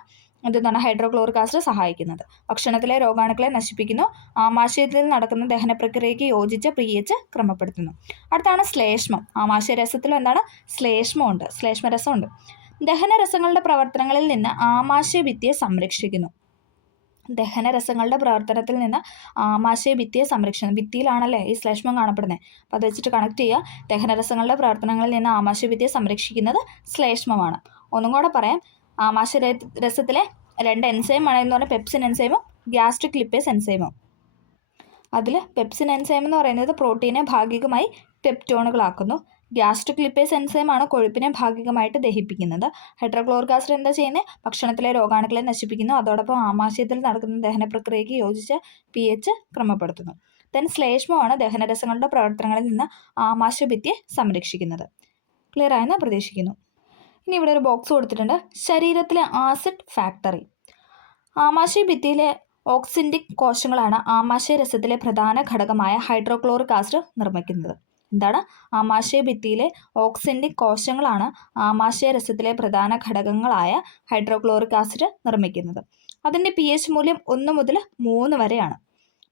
എന്താണ് ഹൈഡ്രോക്ലോറിക് ആസിഡ് സഹായിക്കുന്നത്. ഭക്ഷണത്തിലെ രോഗാണുക്കളെ നശിപ്പിക്കുന്നു. ആമാശയത്തിൽ നടക്കുന്ന ദഹന പ്രക്രിയയ്ക്ക് യോജിച്ച pH ക്രമപ്പെടുത്തുന്നു. അടുത്താണ് ശ്ലേഷ്മം. ആമാശയ രസത്തിലും എന്താണ്, ശ്ലേഷ്മമുണ്ട്, ശ്ലേഷ്മരസമുണ്ട്. ദഹനരസങ്ങളുടെ പ്രവർത്തനങ്ങളിൽ നിന്ന് ആമാശയ ഭിത്തിയെ സംരക്ഷിക്കുന്നു. ദഹനരസങ്ങളുടെ പ്രവർത്തനത്തിൽ നിന്ന് ആമാശയ ഭിത്തിയെ സംരക്ഷിക്കുന്നു. ഭിത്തിയിലാണല്ലേ ഈ ശ്ലേഷ്മം കാണപ്പെടുന്നത്. അപ്പോൾ അത് വെച്ചിട്ട് കണക്ട് ചെയ്യുക. ദഹനരസങ്ങളുടെ പ്രവർത്തനങ്ങളിൽ നിന്ന് ആമാശയ ഭിത്തിയെ സംരക്ഷിക്കുന്നത് ശ്ലേഷ്മമാണ്. ഒന്നും കൂടെ പറയാം, ആമാശയ രസത്തിലെ 2 എൻസൈമാണ് എന്ന് പറഞ്ഞാൽ പെപ്സിൻ എൻസൈമും ഗ്യാസ്ട്രിക് ലിപ്പേസ് എൻസൈമും. അതിൽ പെപ്സിൻ എൻസൈം എന്ന് പറയുന്നത് പ്രോട്ടീനെ ഭാഗികമായി പെപ്റ്റോണുകളാക്കുന്നു. ഗ്യാസ്ട്രിക് ലിപ്പേസ് എൻസൈമാണ് കൊഴുപ്പിനെ ഭാഗികമായിട്ട് ദഹിപ്പിക്കുന്നത്. ഹൈഡ്രോക്ലോറിക് ആസിഡ് എന്താ ചെയ്യുന്നത്? ഭക്ഷണത്തിലെ രോഗാണുക്കളെ നശിപ്പിക്കുന്നു. അതോടൊപ്പം ആമാശയത്തിൽ നടക്കുന്ന ദഹന പ്രക്രിയയ്ക്ക് യോജിച്ച pH ക്രമപ്പെടുത്തുന്നു. ദെൻ ശ്ലേഷ്മമാണ് ദഹനരസങ്ങളുടെ പ്രവർത്തനങ്ങളിൽ നിന്ന് ആമാശയഭിത്തിയെ സംരക്ഷിക്കുന്നത്. ക്ലിയർ ആയെന്ന് പ്രതീക്ഷിക്കുന്നു. ഇനി ഇവിടെ ഒരു ബോക്സ് കൊടുത്തിട്ടുണ്ട്, ശരീരത്തിലെ ആസിഡ് ഫാക്ടറി. ആമാശയഭിത്തിയിലെ ഓക്സിൻറ്റിക് കോശങ്ങളാണ് ആമാശയരസത്തിലെ പ്രധാന ഘടകമായ ഹൈഡ്രോക്ലോറിക് ആസിഡ് നിർമ്മിക്കുന്നത്. എന്താണ്? ആമാശയഭിത്തിയിലെ ഓക്സിൻറ്റിക് കോശങ്ങളാണ് ആമാശയരസത്തിലെ പ്രധാന ഘടകങ്ങളായ ഹൈഡ്രോക്ലോറിക് ആസിഡ് നിർമ്മിക്കുന്നത്. അതിൻ്റെ pH മൂല്യം 1 മുതൽ 3 വരെയാണ്.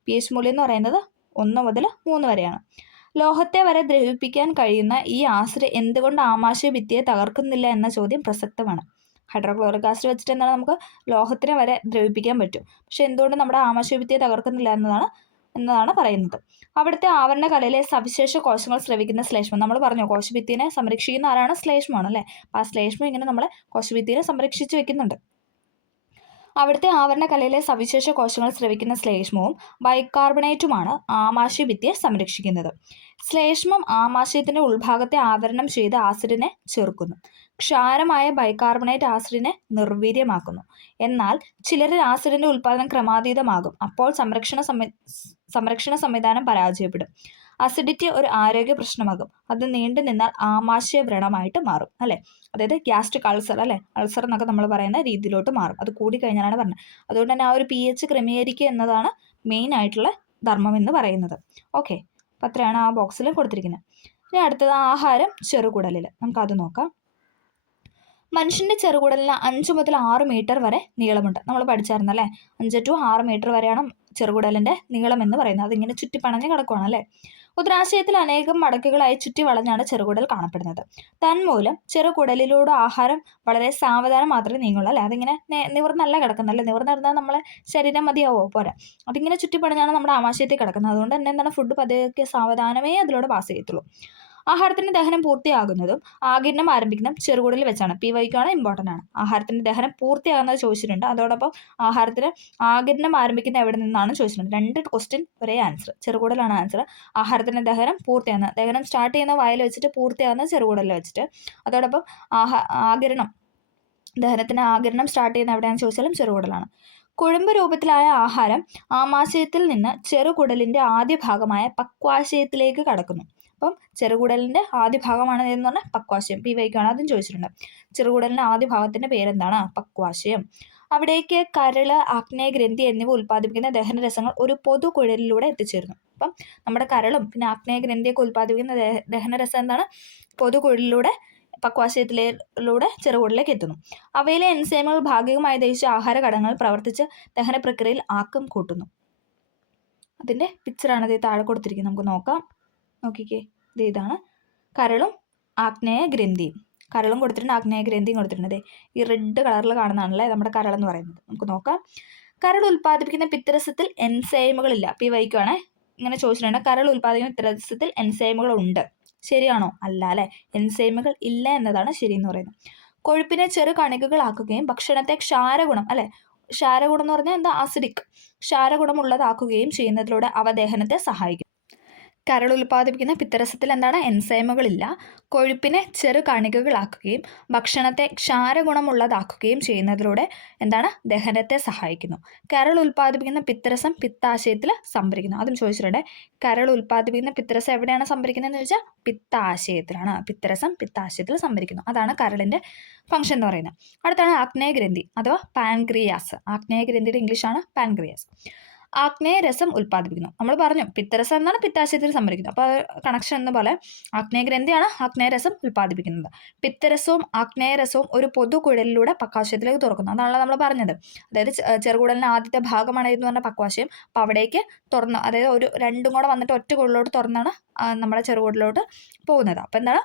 pH മൂല്യം എന്ന് പറയുന്നത് 1 മുതൽ 3 വരെയാണ്. ലോഹത്തെ വരെ ദ്രവിപ്പിക്കാൻ കഴിയുന്ന ഈ ആസിഡ് എന്തുകൊണ്ട് ആമാശയഭിത്തിയെ തകർക്കുന്നില്ല എന്ന ചോദ്യം പ്രസക്തമാണ്. ഹൈഡ്രോക്ലോറിക് ആസിഡ് വെച്ചിട്ട് എന്താണ് നമുക്ക് ലോഹത്തിനെ വരെ ദ്രവിപ്പിക്കാൻ പറ്റും, പക്ഷെ എന്തുകൊണ്ട് നമ്മുടെ ആമാശയഭിത്തിയെ തകർക്കുന്നില്ല എന്നതാണ് പറയുന്നത്. അവിടുത്തെ ആവരണ കലയിലെ സവിശേഷ കോശങ്ങൾ സ്രവിക്കുന്ന ശ്ലേഷ്മം. നമ്മൾ പറഞ്ഞു കോശഭിത്തിനെ സംരക്ഷിക്കുന്ന ആരാണ്? ശ്ലേഷ്മമാണ് അല്ലേ. ആ ശ്ലേഷ്മം ഇങ്ങനെ നമ്മളെ കോശഭിത്തിനെ സംരക്ഷിച്ച് വെക്കുന്നുണ്ട്. അവിടുത്തെ ആവരണ കലയിലെ സവിശേഷ കോശങ്ങൾ സ്രവിക്കുന്ന ശ്ലേഷ്മവും ബൈകാർബണേറ്റുമാണ് ആമാശയഭിത്തിയെ സംരക്ഷിക്കുന്നത്. ശ്ലേഷ്മം ആമാശയത്തിന്റെ ഉൾഭാഗത്തെ ആവരണം ചെയ്ത് ആസിഡിനെ ചേർക്കുന്നു. ക്ഷാരമായ ബൈകാർബണേറ്റ് ആസിഡിനെ നിർവീര്യമാക്കുന്നു. എന്നാൽ ചിലരിൽ ആസിഡിന്റെ ഉൽപ്പാദനം ക്രമാതീതമാകും. അപ്പോൾ സംരക്ഷണ സംവിധാനം പരാജയപ്പെടും. അസിഡിറ്റി ഒരു ആരോഗ്യ പ്രശ്നമാകും. അത് നീണ്ടു നിന്നാൽ ആമാശയ വ്രണമായിട്ട് മാറും അല്ലേ. അതായത് ഗ്യാസ്ട്രിക് അൾസർ അല്ലേ, അൾസർ എന്നൊക്കെ നമ്മൾ പറയുന്ന രീതിയിലോട്ട് മാറും. അത് കൂടി കഴിഞ്ഞാലാണ് പറഞ്ഞത്. അതുകൊണ്ട് തന്നെ ആ ഒരു pH ക്രമീകരിക്കുക എന്നതാണ് മെയിൻ ആയിട്ടുള്ള ധർമ്മം എന്ന് പറയുന്നത്. ഓക്കെ, അപ്പം അത്രയാണ് ആ ബോക്സിൽ കൊടുത്തിരിക്കുന്നത്. ഇനി അടുത്തത് ആഹാരം ചെറുകുടലിൽ. നമുക്കത് നോക്കാം. മനുഷ്യൻ്റെ ചെറുകുടലിന് 5 മുതൽ 6 മീറ്റർ വരെ നീളമുണ്ട്. നമ്മൾ പഠിച്ചായിരുന്നല്ലേ, 5 to 6 മീറ്റർ വരെയാണ് ചെറുകുടലിൻ്റെ നീളം എന്ന് പറയുന്നത്. അതിങ്ങനെ ചുറ്റിപ്പണഞ്ഞ് കിടക്കുകയാണ് അല്ലേ. ഉദരാശയത്തിൽ അനേകം മടക്കുകളായി ചുറ്റി വളഞ്ഞാണ് ചെറുകുടൽ കാണപ്പെടുന്നത്. തന്മൂലം ചെറുകുടലിലൂടെ ആഹാരം വളരെ സാവധാനം മാത്രമേ നീങ്ങുള്ളൂ അല്ലേ. അതിങ്ങനെ നിവർന്നല്ല കിടക്കുന്നല്ലേ. നിവർന്നിരുന്നാൽ നമ്മളെ ശരീരം മതിയാവോ? പോരാ. അതിങ്ങനെ ചുറ്റിപ്പണഞ്ഞാണ് നമ്മുടെ ആമാശയത്തിൽ കിടക്കുന്നത്. അതുകൊണ്ട് തന്നെ എന്താണ്, ഫുഡ് പതുക്കെ സാവധാനമേ അതിലൂടെ പാസ് ചെയ്യത്തുള്ളൂ. ആഹാരത്തിന്റെ ദഹനം പൂർത്തിയാകുന്നതും ആഗിരണം ആരംഭിക്കുന്നതും ചെറുകുടലിൽ വെച്ചാണ്. PYക്കാണ് ഇമ്പോർട്ടൻ്റ് ആണ്. ആഹാരത്തിന്റെ ദഹനം പൂർത്തിയാകുന്നത് ചോദിച്ചിട്ടുണ്ട്. അതോടൊപ്പം ആഹാരത്തിന് ആഗിരണം ആരംഭിക്കുന്നത് എവിടെ നിന്നാണ് ചോദിച്ചിട്ടുണ്ട്. 2 ക്വസ്റ്റ്യൻ ഒരേ ആൻസർ. ചെറുകുടലാണ് ആൻസർ. ആഹാരത്തിന്റെ ദഹനം പൂർത്തിയാകുന്നത്, ദഹനം സ്റ്റാർട്ട് ചെയ്യുന്ന വായിൽ വെച്ചിട്ട് പൂർത്തിയാകുന്നത് ചെറുകുടലിൽ വെച്ചിട്ട്. അതോടൊപ്പം ദഹനത്തിന് ആഗിരണം സ്റ്റാർട്ട് ചെയ്യുന്ന എവിടെയാണെന്ന് ചോദിച്ചാലും ചെറുകുടലാണ്. കുഴമ്പ് രൂപത്തിലായ ആഹാരം ആമാശയത്തിൽ നിന്ന് ചെറുകുടലിന്റെ ആദ്യ ഭാഗമായ പക്വാശയത്തിലേക്ക് കടക്കുന്നു. അപ്പം ചെറുകുടലിന്റെ ആദ്യ ഭാഗമാണ് എന്ന് പറഞ്ഞാൽ പക്വാശയം. PYക്കാണ്, അതും ചോദിച്ചിട്ടുണ്ട്. ചെറുകുടലിന്റെ ആദ്യ ഭാഗത്തിന്റെ പേരെന്താണ്? പക്വാശയം. അവിടേക്ക് കരള്, ആഗ്നേയഗ്രന്ഥി എന്നിവ ഉൽപ്പാദിപ്പിക്കുന്ന ദഹനരസങ്ങൾ ഒരു പൊതു കുഴലിലൂടെ എത്തിച്ചേരുന്നു. അപ്പം നമ്മുടെ കരളും പിന്നെ ആഗ്നേയഗ്രന്ഥിയൊക്കെ ഉൽപ്പാദിപ്പിക്കുന്ന ദഹനരസം എന്താണ്? പൊതുകുഴലിലൂടെ പക്വാശയത്തിലൂടെ ചെറുകുടലിലേക്ക് എത്തുന്നു. അവയിലെ എൻസൈമുകൾ ഭാഗികമായി ദഹിച്ച ആഹാര ഘടകങ്ങൾ പ്രവർത്തിച്ച് ദഹന പ്രക്രിയയിൽ ആക്കം കൂട്ടുന്നു. അതിൻ്റെ പിക്ചറാണ് ഇത് താഴെ കൊടുത്തിരിക്കുന്നത്. നമുക്ക് നോക്കാം. നോക്കിക്കേ, ഇതാണ് കരളും ആഗ്നേയഗ്രന്ഥിയും. കരളും കൊടുത്തിട്ടുണ്ട്, ആഗ്നേയഗ്രന്ഥിയും കൊടുത്തിട്ടുണ്ട്. ഈ റെഡ് കളറിൽ കാണുന്നതാണല്ലേ നമ്മുടെ കരളെന്ന് പറയുന്നത്. നമുക്ക് നോക്കാം. കരൾ ഉൽപ്പാദിപ്പിക്കുന്ന പിത്തരസത്തിൽ എൻസൈമുകളില്ല. PYക്കാണ്. ഇങ്ങനെ ചോദിച്ചിട്ടുണ്ട്, കരൾ ഉൽപ്പാദിപ്പിക്കുന്ന പിത്തരസത്തിൽ എൻസൈമുകൾ ഉണ്ട്. ശരിയാണോ? അല്ല അല്ലേ. എൻസൈമുകൾ ഇല്ല എന്നതാണ് ശരിയെന്ന് പറയുന്നത്. കൊഴുപ്പിനെ ചെറു കണികകളാക്കുകയും ഭക്ഷണത്തെ ക്ഷാരഗുണം അല്ലെ, ക്ഷാരഗുണം എന്ന് പറഞ്ഞാൽ എന്താ? ആസിഡിക്. ക്ഷാരഗുണമുള്ളതാക്കുകയും ചെയ്യുന്നതിലൂടെ അവ ദഹനത്തെ സഹായിക്കും. കരൾ ഉൽപ്പാദിപ്പിക്കുന്ന പിത്തരസത്തിൽ എന്താണ്? എൻസൈമുകളില്ല. കൊഴുപ്പിനെ ചെറു കണികകളാക്കുകയും ഭക്ഷണത്തെ ക്ഷാരഗുണമുള്ളതാക്കുകയും ചെയ്യുന്നതിലൂടെ എന്താണ്? ദഹനത്തെ സഹായിക്കുന്നു. കരൾ ഉൽപ്പാദിപ്പിക്കുന്ന പിത്തരസം പിത്താശയത്തിൽ സംഭരിക്കുന്നു. അതും ചോദിച്ചിട്ടുണ്ട്. കരൾ ഉൽപ്പാദിപ്പിക്കുന്ന പിത്തരസം എവിടെയാണ് സംഭരിക്കുന്നതെന്ന് ചോദിച്ചാൽ പിത്താശയത്തിലാണ്. പിത്തരസം പിത്താശയത്തിൽ സംഭരിക്കുന്നു. അതാണ് കരളിൻ്റെ ഫംഗ്ഷൻ എന്ന് പറയുന്നത്. അടുത്താണ് ആഗ്നേയഗ്രന്ഥി അഥവാ പാൻക്രിയാസ്. ആഗ്നേയഗ്രന്ഥിയുടെ ഇംഗ്ലീഷാണ് പാൻക്രിയാസ്. ആഗ്നേയരസം ഉൽപ്പാദിപ്പിക്കുന്നു. നമ്മൾ പറഞ്ഞു പിത്തരസം എന്നാണ് പിത്താശയത്തിൽ സംഭരിക്കുന്നത്. അപ്പോൾ കണക്ഷൻ എന്ന പോലെ ആഗ്നേയഗ്രന്ഥിയാണ് ആഗ്നേയരസം ഉൽപ്പാദിപ്പിക്കുന്നത്. പിത്തരസവും ആഗ്നേയരസവും ഒരു പൊതു കുഴലിലൂടെ പക്വാശയത്തിലേക്ക് തുറക്കുന്നു. അതാണല്ലോ നമ്മൾ പറഞ്ഞത്. അതായത് ചെറുകുടലിൻ്റെ ആദ്യത്തെ ഭാഗമാണ് എന്ന് പറഞ്ഞ പക്വാശയം. അപ്പോൾ അവിടേക്ക് തുറന്ന്, അതായത് ഒരു രണ്ടും കൂടെ വന്നിട്ട് ഒറ്റ കുഴലിലോട്ട് തുറന്നാണ് നമ്മുടെ ചെറുകുടലിലോട്ട് പോകുന്നത്. അപ്പോൾ എന്താണ്?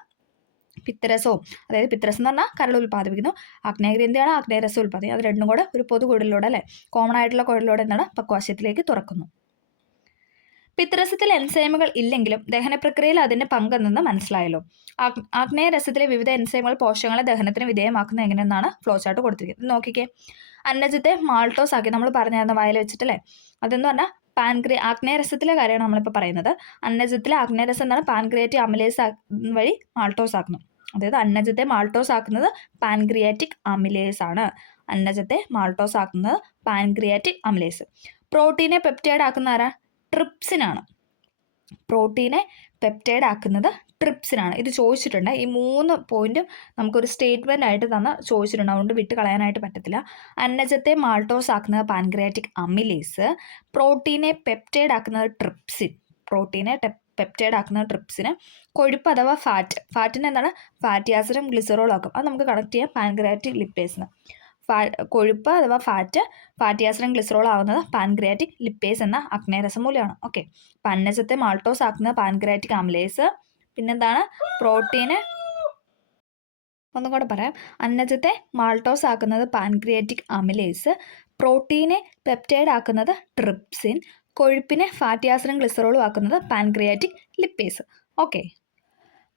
പിത്തരസവും, അതായത് പിത്തരസം എന്ന് പറഞ്ഞാൽ കരൾ ഉൽപ്പാദിപ്പിക്കുന്നു, ആഗ്നേയഗ്രന്ഥിയാണ് ആഗ്നേയരസം ഉൽപ്പാദിപ്പിക്കുന്നത്. അത് രണ്ടും കൂടെ ഒരു പൊതു കുഴലിലൂടെ അല്ലേ, കോമൺ ആയിട്ടുള്ള കുഴലിലൂടെ എന്താണ്? പക്വാശയത്തിലേക്ക് തുറക്കുന്നു. പിത്തരസത്തിൽ എൻസൈമുകൾ ഇല്ലെങ്കിലും ദഹനപ്രക്രിയയിൽ അതിൻ്റെ പങ്കെന്ന് മനസ്സിലായല്ലോ. ആഗ്നേയരസത്തിലെ വിവിധ എൻസൈമുകൾ പോഷകങ്ങളെ ദഹനത്തിന് വിധേയമാക്കുന്നത് എങ്ങനെയെന്നാണ് ഫ്ലോ ചാർട്ട് കൊടുത്തിരിക്കുന്നത്. നോക്കിക്കേ, അന്നജത്തെ മാൾട്ടോസ് ആക്കി നമ്മൾ പറഞ്ഞായിരുന്നു വായിൽ വെച്ചിട്ടല്ലേ. അതെന്ന് പറഞ്ഞാൽ ആഗ്നേയരസത്തിലെ കാര്യമാണ് നമ്മളിപ്പോൾ പറയുന്നത്. അന്നജത്തിലെ ആഗ്നേയരസം എന്താണ്? പാൻക്രിയാറ്റിക് അമിലേസ് വഴി മാൾട്ടോസ് ആക്കുന്നു. അതായത് അന്നജത്തെ മാൾട്ടോസ് ആക്കുന്നത് പാൻക്രിയാറ്റിക് അമിലേസ് ആണ്. അന്നജത്തെ മാൾട്ടോസ് ആക്കുന്നത് പാൻക്രിയാറ്റിക് അമിലേസ്. പ്രോട്ടീനെ പെപ്റ്റൈഡ് ആക്കുന്ന ആരാ? ട്രിപ്സിനാണ്. പ്രോട്ടീനെ പെപ്റ്റൈഡ് ആക്കുന്നത് ട്രിപ്സിനാണ്. ഇത് ചോദിച്ചിട്ടുണ്ട്. ഈ 3 പോയിന്റും നമുക്കൊരു സ്റ്റേറ്റ്മെൻ്റ് ആയിട്ട് ചോദിച്ചിട്ടുണ്ട്. അതുകൊണ്ട് വിട്ട് കളയാനായിട്ട് പറ്റത്തില്ല. അന്നജത്തെ മാൾട്ടോസ് ആക്കുന്നത് പാൻക്രിയാറ്റിക് അമിലേസ്, പ്രോട്ടീനെ പെപ്റ്റൈഡ് ആക്കുന്നത് ട്രിപ്സിൻ. പ്രോട്ടീനെ പെപ്റ്റൈഡ് ആക്കുന്നത് ട്രിപ്സിന്. കൊഴുപ്പ് അഥവാ ഫാറ്റിന് എന്താണ്? ഫാറ്റി ആസിഡും ഗ്ലിസറോളും ആക്കും. അത് നമുക്ക് കണക്ട് ചെയ്യാം പാൻക്രിയാറ്റിക് ലിപ്പേസിന്. കൊഴുപ്പ് അഥവാ ഫാറ്റി ആസിഡും ഗ്ലിസറോൾ ആവുന്നത് പാൻക്രിയാറ്റിക് ലിപ്പേസ് എന്ന അഗ്നേയരസം മൂലമാണ്. ഓക്കെ. അപ്പം അന്നജത്തെ മാൾട്ടോസ് ആക്കുന്നത് പാൻക്രിയാറ്റിക് അമിലേസ്. പിന്നെന്താണ്? പ്രോട്ടീന് ഒന്നും കൂടെ പറയാം. അന്നജത്തെ മാൾട്ടോസ് ആക്കുന്നത് പാൻക്രിയാറ്റിക് അമിലേസ്, പ്രോട്ടീനെ പെപ്റ്റൈഡ് ആക്കുന്നത് ട്രിപ്സിൻ, കൊഴുപ്പിനെ ഫാറ്റി ആസിഡും ഗ്ലിസറോളും ആക്കുന്നത് പാൻക്രിയാറ്റിക് ലിപ്പേസ്. ഓക്കെ.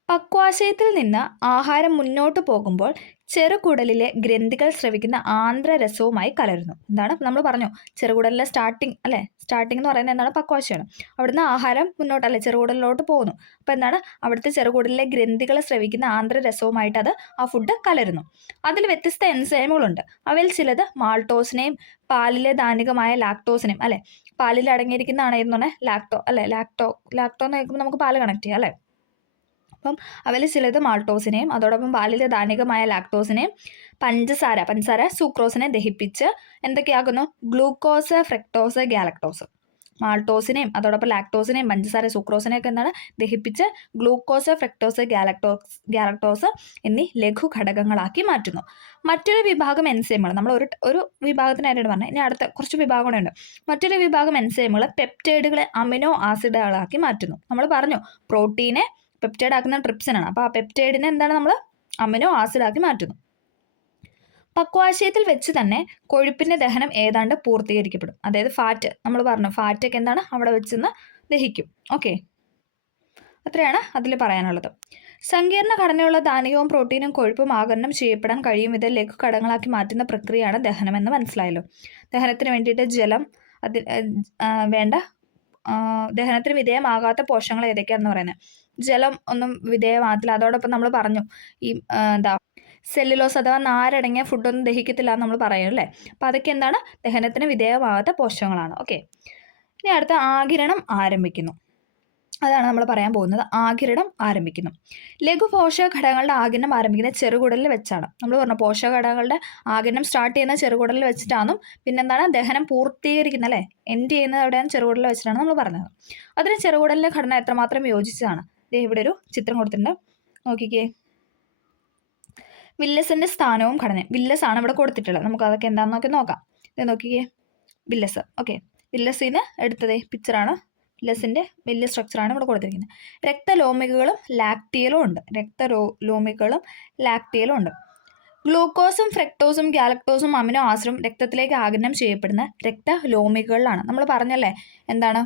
പക്വാശയത്തിൽ നിന്ന് ആഹാരം മുന്നോട്ട് പോകുമ്പോൾ ചെറുകുടലിലെ ഗ്രന്ഥികൾ സ്രവിക്കുന്ന ആന്ത്രരസവുമായി കലരുന്നു. എന്താണ്? നമ്മൾ പറഞ്ഞു ചെറുകുടലിലെ സ്റ്റാർട്ടിങ് എന്ന് പറയുന്നത് എന്താണ്? പക്വാശയാണ്. അവിടുന്ന് ആഹാരം മുന്നോട്ടല്ലേ ചെറുകുടലിലോട്ട് പോകുന്നു. അപ്പോൾ എന്താണ്? അവിടുത്തെ ചെറുകുടലിലെ ഗ്രന്ഥികൾ സ്രവിക്കുന്ന ആന്ത്രരസവുമായിട്ട് ആ ഫുഡ് കലരുന്നു. അതിൽ വ്യത്യസ്ത എൻസൈമുകളുണ്ട്. അവയിൽ ചിലത് മാൾട്ടോസിനെയും പാലിലെ ധാന്യകമായ ലാക്ടോസിനെയും പാലിൽ അടങ്ങിയിരിക്കുന്നതാണ് എന്ന് പറഞ്ഞാൽ ലാക്ടോ എന്ന് കേൾക്കുമ്പോൾ നമുക്ക് പാല് കണക്ട് ചെയ്യാം അല്ലേ. അപ്പം അവയിൽ ചിലത് മാൾട്ടോസിനെയും അതോടൊപ്പം പാലിലെ ധാന്യകമായ ലാക്ടോസിനെയും പഞ്ചസാര സൂക്രോസിനെ ദഹിപ്പിച്ച് എന്തൊക്കെയാക്കുന്നു? Glucose, fructose, galactose. മാൾട്ടോസിനെയും അതോടൊപ്പം ലാക്ടോസിനെയും പഞ്ചസാര സൂക്രോസിനെയൊക്കെ എന്താണ്? ദഹിപ്പിച്ച് ഗ്ലൂക്കോസ്, ഫ്രക്ടോസ്, ഗാലക്ടോസ് എന്നീ ലഘു ഘടകങ്ങളാക്കി മാറ്റുന്നു. മറ്റൊരു വിഭാഗം എൻസൈമുകൾ, നമ്മൾ ഒരു വിഭാഗത്തിനായിട്ട് പറഞ്ഞത്, ഇനി അടുത്ത കുറച്ച് വിഭാഗങ്ങളുണ്ട്. മറ്റൊരു വിഭാഗം എൻസൈമുകൾ പെപ്റ്റൈഡുകളെ അമിനോ ആസിഡുകളാക്കി മാറ്റുന്നു. നമ്മൾ പറഞ്ഞു പ്രോട്ടീനെ പെപ്റ്റൈഡ് ആക്കുന്ന ട്രിപ്സിനാണ്. അപ്പോൾ ആ പെപ്റ്റൈഡിനെ എന്താണ്? നമ്മൾ അമിനോ ആസിഡാക്കി മാറ്റുന്നു. പക്വാശയത്തിൽ വെച്ച് തന്നെ കൊഴുപ്പിൻ്റെ ദഹനം ഏതാണ്ട് പൂർത്തീകരിക്കപ്പെടും. അതായത് ഫാറ്റ്, നമ്മൾ പറഞ്ഞു ഫാറ്റൊക്കെ എന്താണ്? അവിടെ വെച്ചെന്ന് ദഹിക്കും. ഓക്കെ. അത്രയാണ് അതിൽ പറയാനുള്ളത്. സങ്കീർണ ഘടനയുള്ള ധാന്യവും പ്രോട്ടീനും കൊഴുപ്പും ആഗിരണം ചെയ്യപ്പെടാൻ കഴിയും വിധം ലഘു ഘടകങ്ങളാക്കി മാറ്റുന്ന പ്രക്രിയയാണ് ദഹനമെന്ന് മനസ്സിലായല്ലോ. ദഹനത്തിന് വേണ്ടിയിട്ട് ജലം ദഹനത്തിന് വിധേയമാകാത്ത പോഷകങ്ങൾ ഏതൊക്കെയാണെന്ന് പറയുന്നത്. ജലം ഒന്നും വിധേയമാകത്തില്ല. അതോടൊപ്പം നമ്മൾ പറഞ്ഞു ഈ സെല്ലുലോസ് അഥവാ നാരടങ്ങിയ ഫുഡൊന്നും ദഹിക്കത്തില്ല എന്ന് നമ്മൾ പറയും അല്ലേ. അപ്പം അതൊക്കെ എന്താണ്? ദഹനത്തിന് വിധേയമാകാത്ത പോഷകങ്ങളാണ്. ഓക്കെ. ഇനി അടുത്ത ആഗിരണം ആരംഭിക്കുന്നു. അതാണ് നമ്മൾ പറയാൻ പോകുന്നത്. ആഗിരണം ആരംഭിക്കുന്നു. ലഘു പോഷക ഘടകങ്ങളുടെ ആഗിരണം ആരംഭിക്കുന്നത് ചെറുകുടലിൽ വെച്ചാണ്. നമ്മൾ പറഞ്ഞു പോഷക ഘടകങ്ങളുടെ ആഗിരണം സ്റ്റാർട്ട് ചെയ്യുന്ന ചെറുകുടലിൽ വെച്ചിട്ടാണ്. പിന്നെന്താണ്? ദഹനം പൂർത്തീകരിക്കുന്നത് എൻഡ് ചെയ്യുന്നത് എവിടെയാണ്? ചെറുകുടലിൽ വെച്ചിട്ടാണ് നമ്മൾ പറഞ്ഞത്. അതിന് ചെറുകുടലിലെ ഘടന എത്രമാത്രം യോജിച്ചതാണ്? ഇവിടെ ഒരു ചിത്രം കൊടുത്തിട്ടുണ്ട്, നോക്കിക്കേ. വില്ലസിന്റെ സ്ഥാനവും ഘടനയും. വില്ലസ് ആണ് ഇവിടെ കൊടുത്തിട്ടുള്ളത്. നമുക്ക് അതൊക്കെ എന്താണെന്നൊക്കെ നോക്കാം. ഇത് നോക്കിക്കേ, വില്ലസ്. ഓക്കെ. വില്ലസിന് എടുത്തതേ പിക്ചറാണ്. വില്ലസിന്റെ വലിയ സ്ട്രക്ചറാണ് ഇവിടെ കൊടുത്തിരിക്കുന്നത്. രക്തലോമികകളും ലാക്റ്റിയലും ഉണ്ട്. ഗ്ലൂക്കോസും ഫ്രക്ടോസും ഗാലക്ടോസും അമിനോ ആസിഡും രക്തത്തിലേക്ക് ആഗിരണം ചെയ്യപ്പെടുന്ന രക്തലോമികകളിലാണ്. നമ്മൾ പറഞ്ഞല്ലേ എന്താണ്?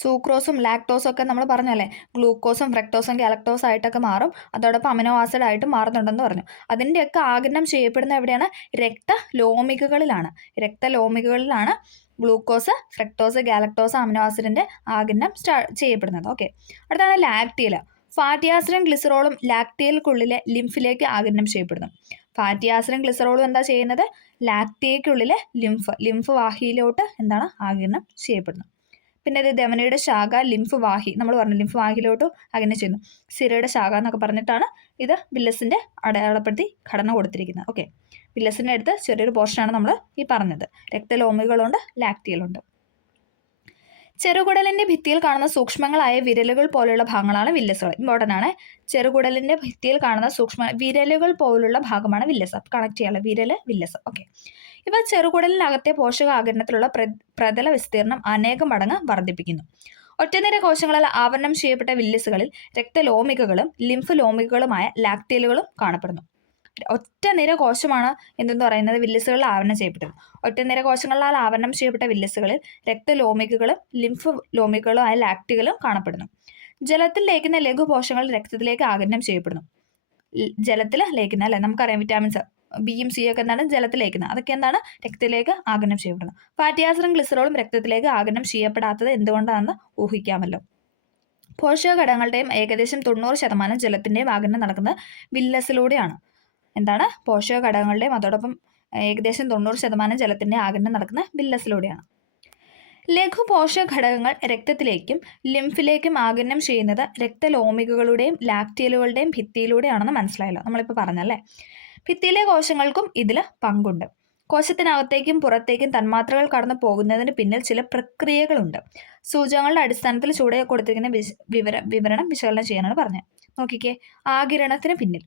സൂക്രോസും ലാക്ടോസും ഒക്കെ നമ്മൾ പറഞ്ഞല്ലേ ഗ്ലൂക്കോസും ഫ്രക്ടോസും ഗാലക്ടോസും ആയിട്ടൊക്കെ മാറും. അതോടൊപ്പം അമിനോ ആസിഡ് ആയിട്ട് മാറുന്നുണ്ടെന്ന് പറഞ്ഞു. അതിൻ്റെയൊക്കെ ആഗിരണം ചെയ്യപ്പെടുന്ന എവിടെയാണ്? രക്തലോമികകളിലാണ് ഗ്ലൂക്കോസ്, ഫ്രക്ടോസ്, ഗാലക്ടോസ്, അമിനോ ആസിഡിൻ്റെ ആഗിരണം ചെയ്യപ്പെടുന്നത്. ഓക്കെ. അടുത്താണ് ലാക്റ്റിയൽ. ഫാറ്റി ആസിഡും ഗ്ലിസറോളും ലാക്റ്റിയൽക്കുള്ളിലെ ലിംഫിലേക്ക് ആഗിരണം ചെയ്യപ്പെടുന്നു. ഫാറ്റി ആസിഡും ഗ്ലിസറോളും എന്താ ചെയ്യുന്നത്? ലാക്റ്റിയയ്ക്കുള്ളിലെ ലിംഫ് വാഹിയിലോട്ട് എന്താണ്? ആഗിരണം ചെയ്യപ്പെടുന്നു. പിന്നെ ഇത് ധമനിയുടെ ശാഖ, ലിംഫ് വാഹി, നമ്മൾ പറഞ്ഞു ലിംഫ് വാഹിയിലോട്ട് ആഗിരണം ചെയ്യുന്നു. സിരയുടെ ശാഖ എന്നൊക്കെ പറഞ്ഞിട്ടാണ് ഇത് വില്ലസിൻ്റെ അടയാളപ്പെടുത്തി ഘടന കൊടുത്തിരിക്കുന്നത്. ഓക്കെ. വില്ലസിൻ്റെ അടുത്ത് ചെറിയൊരു പോർഷനാണ് നമ്മൾ ഈ പറഞ്ഞത്. രക്തലോമികളുണ്ട്, ലാക്റ്റിയലുണ്ട്. ചെറുകുടലിൻ്റെ ഭിത്തിയിൽ കാണുന്ന സൂക്ഷ്മങ്ങളായ വിരലുകൾ പോലുള്ള ഭാഗങ്ങളാണ് വില്ലസുകൾ. ഇമ്പോർട്ടൻ്റ് ആണ്. ചെറുകുടലിൻ്റെ ഭിത്തിയിൽ കാണുന്ന വിരലുകൾ പോലുള്ള ഭാഗമാണ് വില്ലസ്. അപ്പോൾ കണക്ട് ചെയ്യാനുള്ള വില്ലസ്. ഓക്കെ. ഇവ ചെറുകുടലിനകത്തെ പോഷകാഗിരണത്തിലുള്ള പ്രതല വിസ്തീർണം അനേകം മടങ്ങ് വർദ്ധിപ്പിക്കുന്നു. ഒറ്റനിര കോശങ്ങളാൽ ആവരണം ചെയ്യപ്പെട്ട വില്ലസുകളിൽ രക്തലോമികകളും ലിംഫ് ലോമികകളുമായ ലാക്റ്റിയലുകളും കാണപ്പെടുന്നു. ഒറ്റനിര കോശമാണ് എന്തെന്ന് പറയുന്നത്? വില്ലസുകളിൽ ആവരണം ചെയ്യപ്പെട്ടത്. ഒറ്റനിര കോശങ്ങളാൽ ആവരണം ചെയ്യപ്പെട്ട വില്ലസുകളിൽ രക്തലോമികകളും ലിംഫ് ലോമികകളും ആയ ലാക്റ്റികളും കാണപ്പെടുന്നു. ജലത്തിൽ ലയിക്കുന്ന ലഘുപോഷകങ്ങൾ രക്തത്തിലേക്ക് ആഗിരണം ചെയ്യപ്പെടുന്നു. ജലത്തിൽ ലയിക്കുന്ന നമുക്കറിയാം വിറ്റാമിൻസ് ബിയും സിയും ഒക്കെ എന്താണ് ജലത്തിലേക്കുന്നത്, അതൊക്കെ എന്താണ് രക്തത്തിലേക്ക് ആഗിരണം ചെയ്യപ്പെടുന്നത്. ഫാറ്റി ആസിഡും ഗ്ലിസറോളും രക്തത്തിലേക്ക് ആഗിരണം ചെയ്യപ്പെടാത്തത് എന്തുകൊണ്ടാണെന്ന് ഊഹിക്കാമല്ലോ. പോഷക ഘടകങ്ങളുടെയും ഏകദേശം 90% ജലത്തിൻ്റെയും ആഗിരണം നടക്കുന്നത് വില്ലസിലൂടെയാണ്. എന്താണ് പോഷക ഘടകങ്ങളുടെയും അതോടൊപ്പം ഏകദേശം 90% ജലത്തിൻ്റെ ആഗിരണം നടക്കുന്ന വില്ലസിലൂടെയാണ്. ലഘു പോഷക ഘടകങ്ങൾ രക്തത്തിലേക്കും ലിംഫിലേക്കും ആഗിരണം ചെയ്യുന്നത് രക്തലോമികകളുടെയും ലാക്റ്റിയലുകളുടെയും ഭിത്തിയിലൂടെയാണെന്ന് മനസ്സിലായല്ലോ, നമ്മളിപ്പോൾ പറഞ്ഞല്ലേ. ഭിത്തിയിലെ കോശങ്ങൾക്കും ഇതിൽ പങ്കുണ്ട്. കോശത്തിനകത്തേക്കും പുറത്തേക്കും തന്മാത്രകൾ കടന്നു പോകുന്നതിന് പിന്നിൽ ചില പ്രക്രിയകളുണ്ട്. സൂചകങ്ങളുടെ അടിസ്ഥാനത്തിൽ ചുവടെ കൊടുത്തിരിക്കുന്ന വിവരണം വിശകലനം ചെയ്യാനാണ് പറഞ്ഞത്. നോക്കിക്കേ, ആഗിരണത്തിന് പിന്നിൽ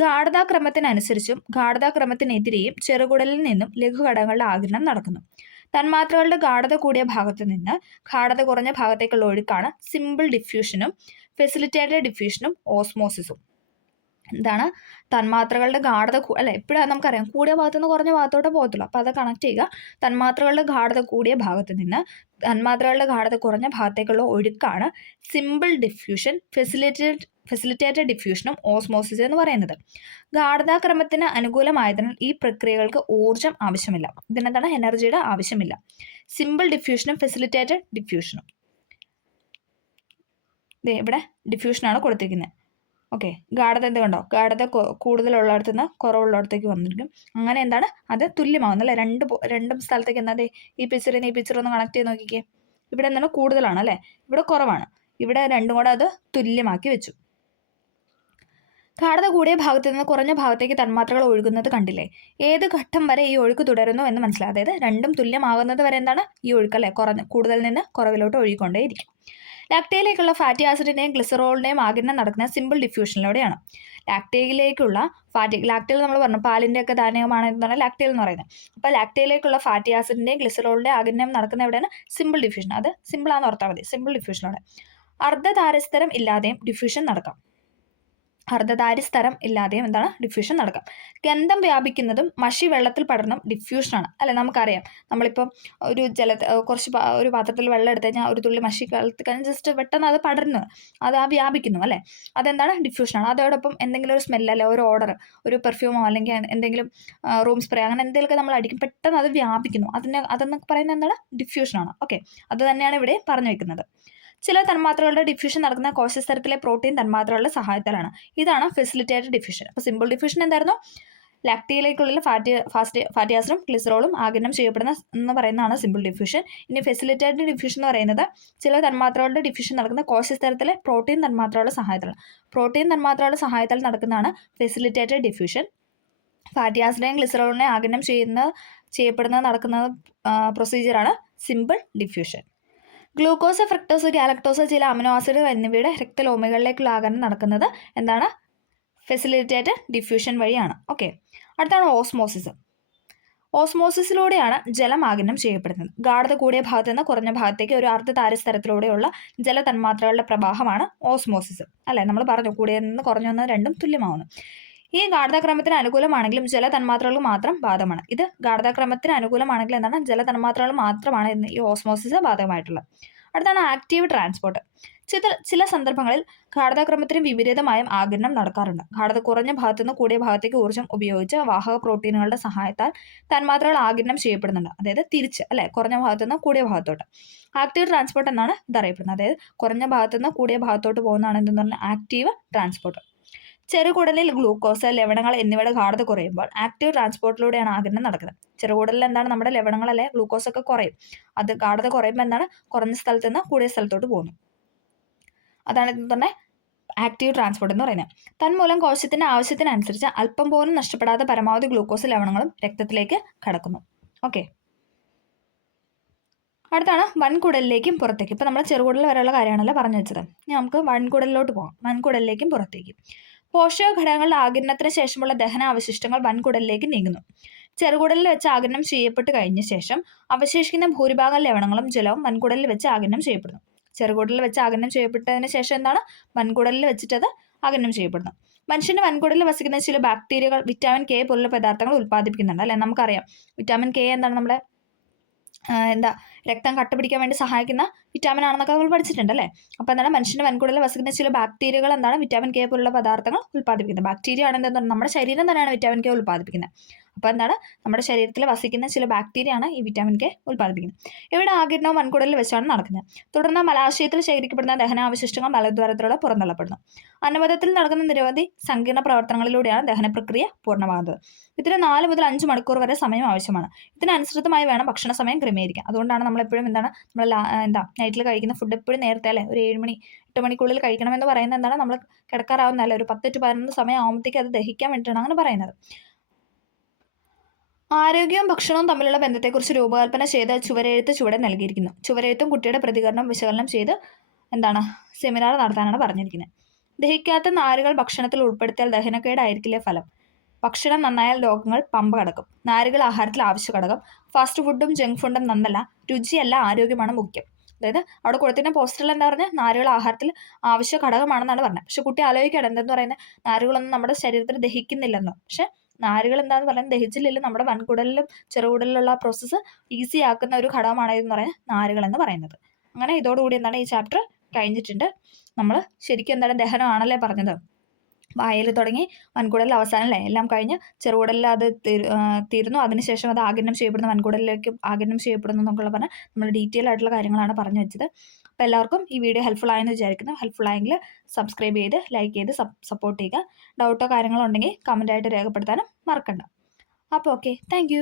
ഗാഢതാക്രമത്തിനനുസരിച്ചും ഗാഢതാക്രമത്തിനെതിരെയും ചെറുകുടലിൽ നിന്നും ലഘുഘടകങ്ങളുടെ ആഗിരണം നടക്കുന്നു. തന്മാത്രകളുടെ ഗാഢത കൂടിയ ഭാഗത്തു നിന്ന് ഗാഢത കുറഞ്ഞ ഭാഗത്തേക്കുള്ള ഒഴുക്കാണ് സിമ്പിൾ ഡിഫ്യൂഷനും ഫെസിലിറ്റേറ്റഡ് ഡിഫ്യൂഷനും ഓസ്മോസിസും. എന്താണ് തന്മാത്രകളുടെ ഗാഢത അല്ലെ, എപ്പോഴാണ് നമുക്കറിയാം കൂടിയ ഭാഗത്തു നിന്ന് കുറഞ്ഞ ഭാഗത്തോടെ പോകത്തുള്ളൂ. അപ്പോൾ അത് കണക്ട് ചെയ്യുക. തന്മാത്രകളുടെ ഗാഢത കൂടിയ ഭാഗത്തു നിന്ന് തന്മാത്രകളുടെ ഗാഢത കുറഞ്ഞ ഭാഗത്തേക്കുള്ള ഒഴുക്കാണ് സിമ്പിൾ ഡിഫ്യൂഷൻ, ഫെസിലിറ്റേറ്റഡ് ഡിഫ്യൂഷനും ഓസ്മോസിസ് എന്ന് പറയുന്നത്. ഗാഢതാക്രമത്തിന് അനുകൂലമായതിനാൽ ഈ പ്രക്രിയകൾക്ക് ഊർജ്ജം ആവശ്യമില്ല. ഇതിനെന്താണ് എനർജിയുടെ ആവശ്യമില്ല. സിമ്പിൾ ഡിഫ്യൂഷനും ഫെസിലിറ്റേറ്റഡ് ഡിഫ്യൂഷനും ഇവിടെ ഡിഫ്യൂഷനാണ് കൊടുത്തിരിക്കുന്നത്. ഓക്കെ, ഗാഢത എന്ത് കണ്ടോ, ഗാഢത കൂടുതലുള്ളിടത്തു നിന്ന് കുറവുള്ളിടത്തേക്ക് വന്നിരിക്കും. അങ്ങനെ എന്താണ് അത് തുല്യമാവുന്നു അല്ലേ. രണ്ടും സ്ഥലത്തേക്ക് എന്താ ഈ പിക്ചറിന് ഈ പിക്ചർ ഒന്ന് കണക്ട് ചെയ്ത് നോക്കിക്കേ. ഇവിടെ എന്താണ് കൂടുതലാണ് അല്ലേ, ഇവിടെ കുറവാണ്. ഇവിടെ രണ്ടും കൂടെ അത് തുല്യമാക്കി വെച്ചു. ഗാഢത കൂടിയ ഭാഗത്തു നിന്ന് കുറഞ്ഞ ഭാഗത്തേക്ക് തന്മാത്രകൾ ഒഴുകുന്നത് കണ്ടില്ലേ. ഏത് ഘട്ടം വരെ ഈ ഒഴുക്ക് തുടരുന്നു എന്ന് മനസ്സിലായി. അതായത് രണ്ടും തുല്യമാകുന്നത് വരെ എന്താണ് ഈ ഒഴുക്ക് അല്ലേ, കൂടുതൽ നിന്ന് കുറവിലോട്ട് ഒഴുകിക്കൊണ്ടേയിരിക്കും. ലാക്ടയിലേക്കുള്ള ഫാറ്റി ആസിഡിൻ്റെയും ഗ്ലിസറോളിൻ്റെയും ആഗിരണം നടക്കുന്ന സിമ്പിൾ ഡിഫ്യൂഷനിലൂടെയാണ്. ലാക്ടയിലേക്കുള്ള ലാക്ടയിൽ നമ്മൾ പറഞ്ഞു പാലിൻ്റെ ഒക്കെ ധാന്യമാണ് എന്ന് പറഞ്ഞാൽ ലാക്ടയിൽ എന്ന് പറയുന്നത്. അപ്പോൾ ലാക്ടയിലേക്കുള്ള ഫാറ്റി ആസിഡിൻ്റെയും ഗ്ലിസറോളിൻ്റെയും ആഗിരണം നടക്കുന്ന എവിടെയാണ് സിമ്പിൾ ഡിഫ്യൂഷൻ. അത് സിമ്പിളാന്ന് ഓർത്താൽ മതി. സിമ്പിൾ ഡിഫ്യൂഷനോടെ അർദ്ധതാരസ്തരം ഇല്ലാതെയും ഡിഫ്യൂഷൻ നടക്കാം. അർദ്ധതാരിസ്തരം ഇല്ലാതെയും എന്താണ് ഡിഫ്യൂഷൻ നടക്കാം. ഗന്ധം വ്യാപിക്കുന്നതും മഷി വെള്ളത്തിൽ പടർന്നും ഡിഫ്യൂഷനാണ് അല്ലെ. നമുക്കറിയാം, നമ്മളിപ്പം ഒരു ഒരു പാത്രത്തിൽ വെള്ളം എടുത്തു കഴിഞ്ഞാൽ ഒരു തുള്ളി മഷി കളത്തിൽ കഴിഞ്ഞാൽ ജസ്റ്റ് പെട്ടെന്ന് അത് പടരുന്നു, അത് വ്യാപിക്കുന്നു അല്ലേ. അതെന്താണ് ഡിഫ്യൂഷനാണ്. അതോടൊപ്പം എന്തെങ്കിലും ഒരു സ്മെല്ല് അല്ലെ, ഒരു ഓർഡർ, ഒരു പെർഫ്യൂമോ അല്ലെങ്കിൽ എന്തെങ്കിലും റൂം സ്പ്രേ അങ്ങനെ എന്തെങ്കിലുമൊക്കെ നമ്മൾ അടിക്കും, പെട്ടെന്ന് അത് വ്യാപിക്കുന്നു. അതെന്നൊക്കെ പറയുന്നത് എന്താണ് ഡിഫ്യൂഷനാണ്. ഓക്കെ, അത് തന്നെയാണ് ഇവിടെ പറഞ്ഞു വെക്കുന്നത്. ചില തന്മാത്രകളുടെ ഡിഫ്യൂഷൻ നടക്കുന്ന കോശസ്തരത്തിലെ പ്രോട്ടീൻ തന്മാത്രകളുടെ സഹായത്താലാണ്. ഇതാണ് ഫെസിലിറ്റേറ്റഡ് ഡിഫ്യൂഷൻ. അപ്പോൾ സിമ്പിൾ ഡിഫ്യൂഷൻ എന്തായിരുന്നു? ലാക്ടയിലേക്കുള്ള ഫാറ്റി ആസിഡും ഗ്ലിസറോളും ആഗിരണം ചെയ്യപ്പെടുന്ന എന്ന് പറയുന്നതാണ് സിമ്പിൾ ഡിഫ്യൂഷൻ. ഇനി ഫെസിലിറ്റേറ്റഡ് ഡിഫ്യൂഷൻ എന്ന് പറയുന്നത് ചില തന്മാത്രകളുടെ ഡിഫ്യൂഷൻ നടക്കുന്ന കോശസ്തരത്തിലെ പ്രോട്ടീൻ തന്മാത്രകളുടെ സഹായത്താലാണ്. പ്രോട്ടീൻ തന്മാത്രകളുടെ സഹായത്താൽ നടക്കുന്നതാണ് ഫെസിലിറ്റേറ്റഡ് ഡിഫ്യൂഷൻ. ഫാറ്റി ആസിഡിനെയും ഗ്ലിസറോളിനെ ആഗിരണം നടക്കുന്ന പ്രൊസീജിയറാണ് simple diffusion. Glucose, fructose, galactose, ചില അമിനോ ആസിഡുകൾ എന്നിവയുടെ രക്തലോമികളിലേക്കുള്ള ആഗിരണം നടക്കുന്നത് എന്താണ്? ഫെസിലിറ്റേറ്റഡ് ഡിഫ്യൂഷൻ വഴിയാണ്. ഓക്കെ, അടുത്താണ് ഓസ്മോസിസ്. ഓസ്മോസിസിലൂടെയാണ് ജലം ആഗിരണം ചെയ്യപ്പെടുന്നത്. ഗാഢത കൂടിയ ഭാഗത്തു നിന്ന് കുറഞ്ഞ ഭാഗത്തേക്ക് ഒരു അർദ്ധതാരസ്തരത്തിലൂടെയുള്ള ജലതന്മാത്രകളുടെ പ്രവാഹമാണ് ഓസ്മോസിസ് അല്ലേ. നമ്മൾ പറഞ്ഞു കൂടിയ നിന്ന് കുറഞ്ഞു വന്ന രണ്ടും തുല്യമാവുന്നു. ഈ ഗാഢതാക്രമത്തിന് അനുകൂലമാണെങ്കിലും ജലതന്മാത്രകൾ മാത്രം ബാധകമാണ്. ഇത് ഗാഢതാക്രമത്തിന് അനുകൂലമാണെങ്കിൽ എന്താണ് ജലതന്മാത്രകൾ മാത്രമാണ് ഈ ഓസ്മോസിസ് ബാധകമായിട്ടുള്ളത്. അടുത്താണ് ആക്റ്റീവ് ട്രാൻസ്പോർട്ട്. ചില സന്ദർഭങ്ങളിൽ ഗാഢതാക്രമത്തിന് വിപരീതമായും ആഗിരണം നടക്കാറുണ്ട്. ഗാഢത കുറഞ്ഞ ഭാഗത്തുനിന്ന് കൂടിയ ഭാഗത്തേക്ക് ഊർജ്ജം ഉപയോഗിച്ച് വാഹക പ്രോട്ടീനുകളുടെ സഹായത്താൽ തന്മാത്രകൾ ആഗിരണം ചെയ്യപ്പെടുന്നുണ്ട്. അതായത് തിരിച്ച് അല്ലെ, കുറഞ്ഞ ഭാഗത്തുനിന്ന് കൂടിയ ഭാഗത്തോട്ട്. ആക്റ്റീവ് ട്രാൻസ്പോർട്ട് എന്നാണ് ഇതറിയപ്പെടുന്നത്. അതായത് കുറഞ്ഞ ഭാഗത്തുനിന്ന് കൂടിയ ഭാഗത്തോട്ട് പോകുന്നതാണ് എന്തെന്ന് പറഞ്ഞാൽ ആക്റ്റീവ് ട്രാൻസ്പോർട്ട്. ചെറുകുടലിൽ ഗ്ലൂക്കോസ്, ലവണങ്ങൾ എന്നിവയുടെ ഗാഢത കുറയുമ്പോൾ ആക്റ്റീവ് ട്രാൻസ്പോർട്ടിലൂടെയാണ് ആഗിരണം നടക്കുന്നത്. ചെറുകുടലിൽ എന്താണ് നമ്മുടെ ലവണങ്ങളല്ലേ, ഗ്ലൂക്കോസ് ഒക്കെ കുറയും. അത് ഗാഢത കുറയുമ്പോൾ എന്താണ് കുറഞ്ഞ സ്ഥലത്ത് നിന്ന് കൂടിയ സ്ഥലത്തോട്ട് പോകുന്നു. അതാണ് ഇത് തന്നെ ആക്റ്റീവ് ട്രാൻസ്പോർട്ട് എന്ന് പറയുന്നത്. തന്മൂലം കോശത്തിന്റെ ആവശ്യത്തിനനുസരിച്ച് അല്പം പോലും നഷ്ടപ്പെടാതെ പരമാവധി ഗ്ലൂക്കോസ് ലവണങ്ങളും രക്തത്തിലേക്ക് കടക്കുന്നു. ഓക്കെ, അടുത്താണ് വൻകുടലിലേക്കും പുറത്തേക്കും. ഇപ്പം നമ്മൾ ചെറുകുടൽ വരെയുള്ള കാര്യമാണല്ലോ പറഞ്ഞു വെച്ചത്. ഇനി നമുക്ക് വൻകുടലിലോട്ട് പോകാം. വൻകുടലിലേക്കും പുറത്തേക്കും. പോഷക ഘടകങ്ങളുടെ ആഗിരണത്തിന് ശേഷമുള്ള ദഹനാവശിഷ്ടങ്ങൾ വൻകുടലിലേക്ക് നീങ്ങുന്നു. ചെറുകുടലിൽ വെച്ച് ആഗിരണം ചെയ്യപ്പെട്ട് കഴിഞ്ഞ ശേഷം അവശേഷിക്കുന്ന ഭൂരിഭാഗം ലവണങ്ങളും ജലവും വൻകുടലിൽ വെച്ച് ആഗിരണം ചെയ്യപ്പെടുന്നു. ചെറുകുടലിൽ വെച്ച് ആഗിരണം ചെയ്യപ്പെട്ടതിന് ശേഷം എന്താണ് വൻകുടലിൽ വെച്ചിട്ടത് ആഗിരണം ചെയ്യപ്പെടുന്നു. മനുഷ്യന്റെ വൻകുടലിൽ വസിക്കുന്ന ചില ബാക്ടീരിയകൾ വിറ്റാമിൻ കെ പോലുള്ള പദാർത്ഥങ്ങൾ ഉൽപ്പാദിപ്പിക്കുന്നുണ്ട് അല്ലെ. നമുക്കറിയാം വിറ്റാമിൻ കെ എന്താണ് നമ്മുടെ രക്തം കട്ട പിടിക്കാൻ വേണ്ടി സഹായിക്കുന്ന വിറ്റാമിൻ ആണെന്നൊക്കെ നമ്മൾ പഠിച്ചിട്ടുണ്ട് അല്ലേ. അപ്പോൾ എന്താണ് മനുഷ്യൻ്റെ വൻകുടലിൽ വസിക്കുന്ന ചില ബാക്ടീരിയകൾ എന്താണ് വിറ്റാമിൻ കെ പോലുള്ള പദാർത്ഥങ്ങൾ ഉൽപ്പാദിപ്പിക്കുന്നത്. ബാക്ടീരിയ ആണ് എന്താണ് നമ്മുടെ ശരീരം തന്നെയാണ് വിറ്റാമിൻ കെ ഉൽപ്പാദിപ്പിക്കുന്നത്. അപ്പോൾ എന്താണ് നമ്മുടെ ശരീരത്തിൽ വസിക്കുന്ന ചില ബാക്ടീരിയ ആണ് ഈ വിറ്റാമിൻ കെ ഉൽപ്പാദിപ്പിക്കുന്നത്. ഇവിടെ ആകിരണവും വൻകുടലിൽ വെച്ചാണ് നടക്കുന്നത്. തുടർന്ന് മലാശയത്തിൽ ശേഖരിക്കപ്പെടുന്ന ദഹനാവശിഷ്ടങ്ങൾ മലദ്വാരത്തിലൂടെ പുറന്തള്ളപ്പെടുന്നു. അന്നപഥത്തിൽ നടക്കുന്ന നിരവധി സങ്കീർണ്ണ പ്രവർത്തനങ്ങളിലൂടെയാണ് ദഹന പ്രക്രിയ പൂർണ്ണമാകുന്നത്. ഇതിന് 4 മുതൽ 5 മണിക്കൂർ വരെ സമയം ആവശ്യമാണ്. ഇതിനനുസൃതമായി വേണം ഭക്ഷണ സമയം ക്രമീകരിക്കാൻ. അതുകൊണ്ടാണ് നമ്മളെപ്പോഴും എന്താണ് നമ്മൾ നൈറ്റിൽ കഴിക്കുന്ന ഫുഡ് എപ്പോഴും നേരത്തെ അല്ലേ ഒരു 7 മണി 8 മണിക്കുള്ളിൽ കഴിക്കണമെന്ന് പറയുന്നത് എന്താണ് നമ്മൾ കിടക്കാറാവുന്നതല്ല ഒരു 10 to 11 സമയം ആകുമ്പോഴത്തേക്ക് അത് ദഹിക്കാൻ വേണ്ടിയിട്ടാണ് അങ്ങനെ പറയുന്നത്. ആരോഗ്യവും ഭക്ഷണവും തമ്മിലുള്ള ബന്ധത്തെക്കുറിച്ച് രൂപകൽപ്പന ചെയ്ത് ചുവരെഴുത്ത് ചുവടെ നൽകിയിരിക്കുന്നു. ചുവരെഴുത്തും കുട്ടിയുടെ പ്രതികരണം വിശകലനം ചെയ്ത് സെമിനാർ നടത്താനാണ് പറഞ്ഞിരിക്കുന്നത്. ദഹിക്കാത്ത നാരുകൾ ഭക്ഷണത്തിൽ ഉൾപ്പെടുത്തിയാൽ ദഹനക്കേടായിരിക്കില്ലേ ഫലം. ഭക്ഷണം നന്നായാൽ രോഗങ്ങൾ പമ്പ കടക്കും. നാരുകൾ ആഹാരത്തിൽ ആവശ്യ ഘടകം. ഫാസ്റ്റ് ഫുഡും ജങ്ക് ഫുഡും നന്നല്ല, രുചിയല്ല, ആരോഗ്യമാണ് മുഖ്യം. അതായത് അവിടെ കൊടുത്തിരുന്ന പോസ്റ്ററിൽ എന്താ പറഞ്ഞാൽ നാരുകൾ ആഹാരത്തിൽ ആവശ്യ ഘടകമാണെന്നാണ് പറഞ്ഞത്. പക്ഷെ കുട്ടി ആലോചിക്കുകയാണ് എന്തെന്ന് പറയുന്നത് നാരുകളൊന്നും നമ്മുടെ ശരീരത്തിൽ ദഹിക്കുന്നില്ലെന്നോ. പക്ഷെ നാരുകൾ എന്താന്ന് പറയുന്നത് ദഹിച്ചില്ലെങ്കിൽ നമ്മുടെ വൻകുടലിലും ചെറുകുടലിലുള്ള പ്രോസസ്സ് ഈസി ആക്കുന്ന ഒരു ഘടകമാണ് എന്ന് പറയുന്നത് നാരുകൾ എന്ന് പറയുന്നത്. അങ്ങനെ ഇതോടുകൂടി എന്താണ് ഈ ചാപ്റ്റർ കഴിഞ്ഞിട്ടുണ്ട്. നമ്മൾ ശരിക്കും എന്താണ് ദഹനമാണല്ലേ പറഞ്ഞത്. വായയിൽ തുടങ്ങി വൻകുടലിൽ അവസാനം അല്ലേ എല്ലാം കഴിഞ്ഞ് ചെറുകുടലിൽ അത് തീരുന്നു. അതിനുശേഷം അത് ആഗിരണം ചെയ്യപ്പെടുന്ന വൻകുടലിലേക്ക് ആഗിരണം ചെയ്യപ്പെടുന്നു എന്നൊക്കെയുള്ള പറഞ്ഞാൽ നമ്മൾ ഡീറ്റെയിൽ ആയിട്ടുള്ള കാര്യങ്ങളാണ് പറഞ്ഞു വെച്ചത്. അപ്പോൾ എല്ലാവർക്കും ഈ വീഡിയോ ഹെൽപ്ഫുൾ ആയെന്ന് വിചാരിക്കുന്നു. ഹെൽപ്ഫുൾ ആയെങ്കിൽ സബ്സ്ക്രൈബ് ചെയ്ത് ലൈക്ക് ചെയ്ത് സപ്പോർട്ട് ചെയ്യുക. ഡൗട്ടോ കാര്യങ്ങളോ ഉണ്ടെങ്കിൽ കമൻ്റായിട്ട് രേഖപ്പെടുത്താനും മറക്കണ്ട. അപ്പോൾ ഓക്കെ, താങ്ക്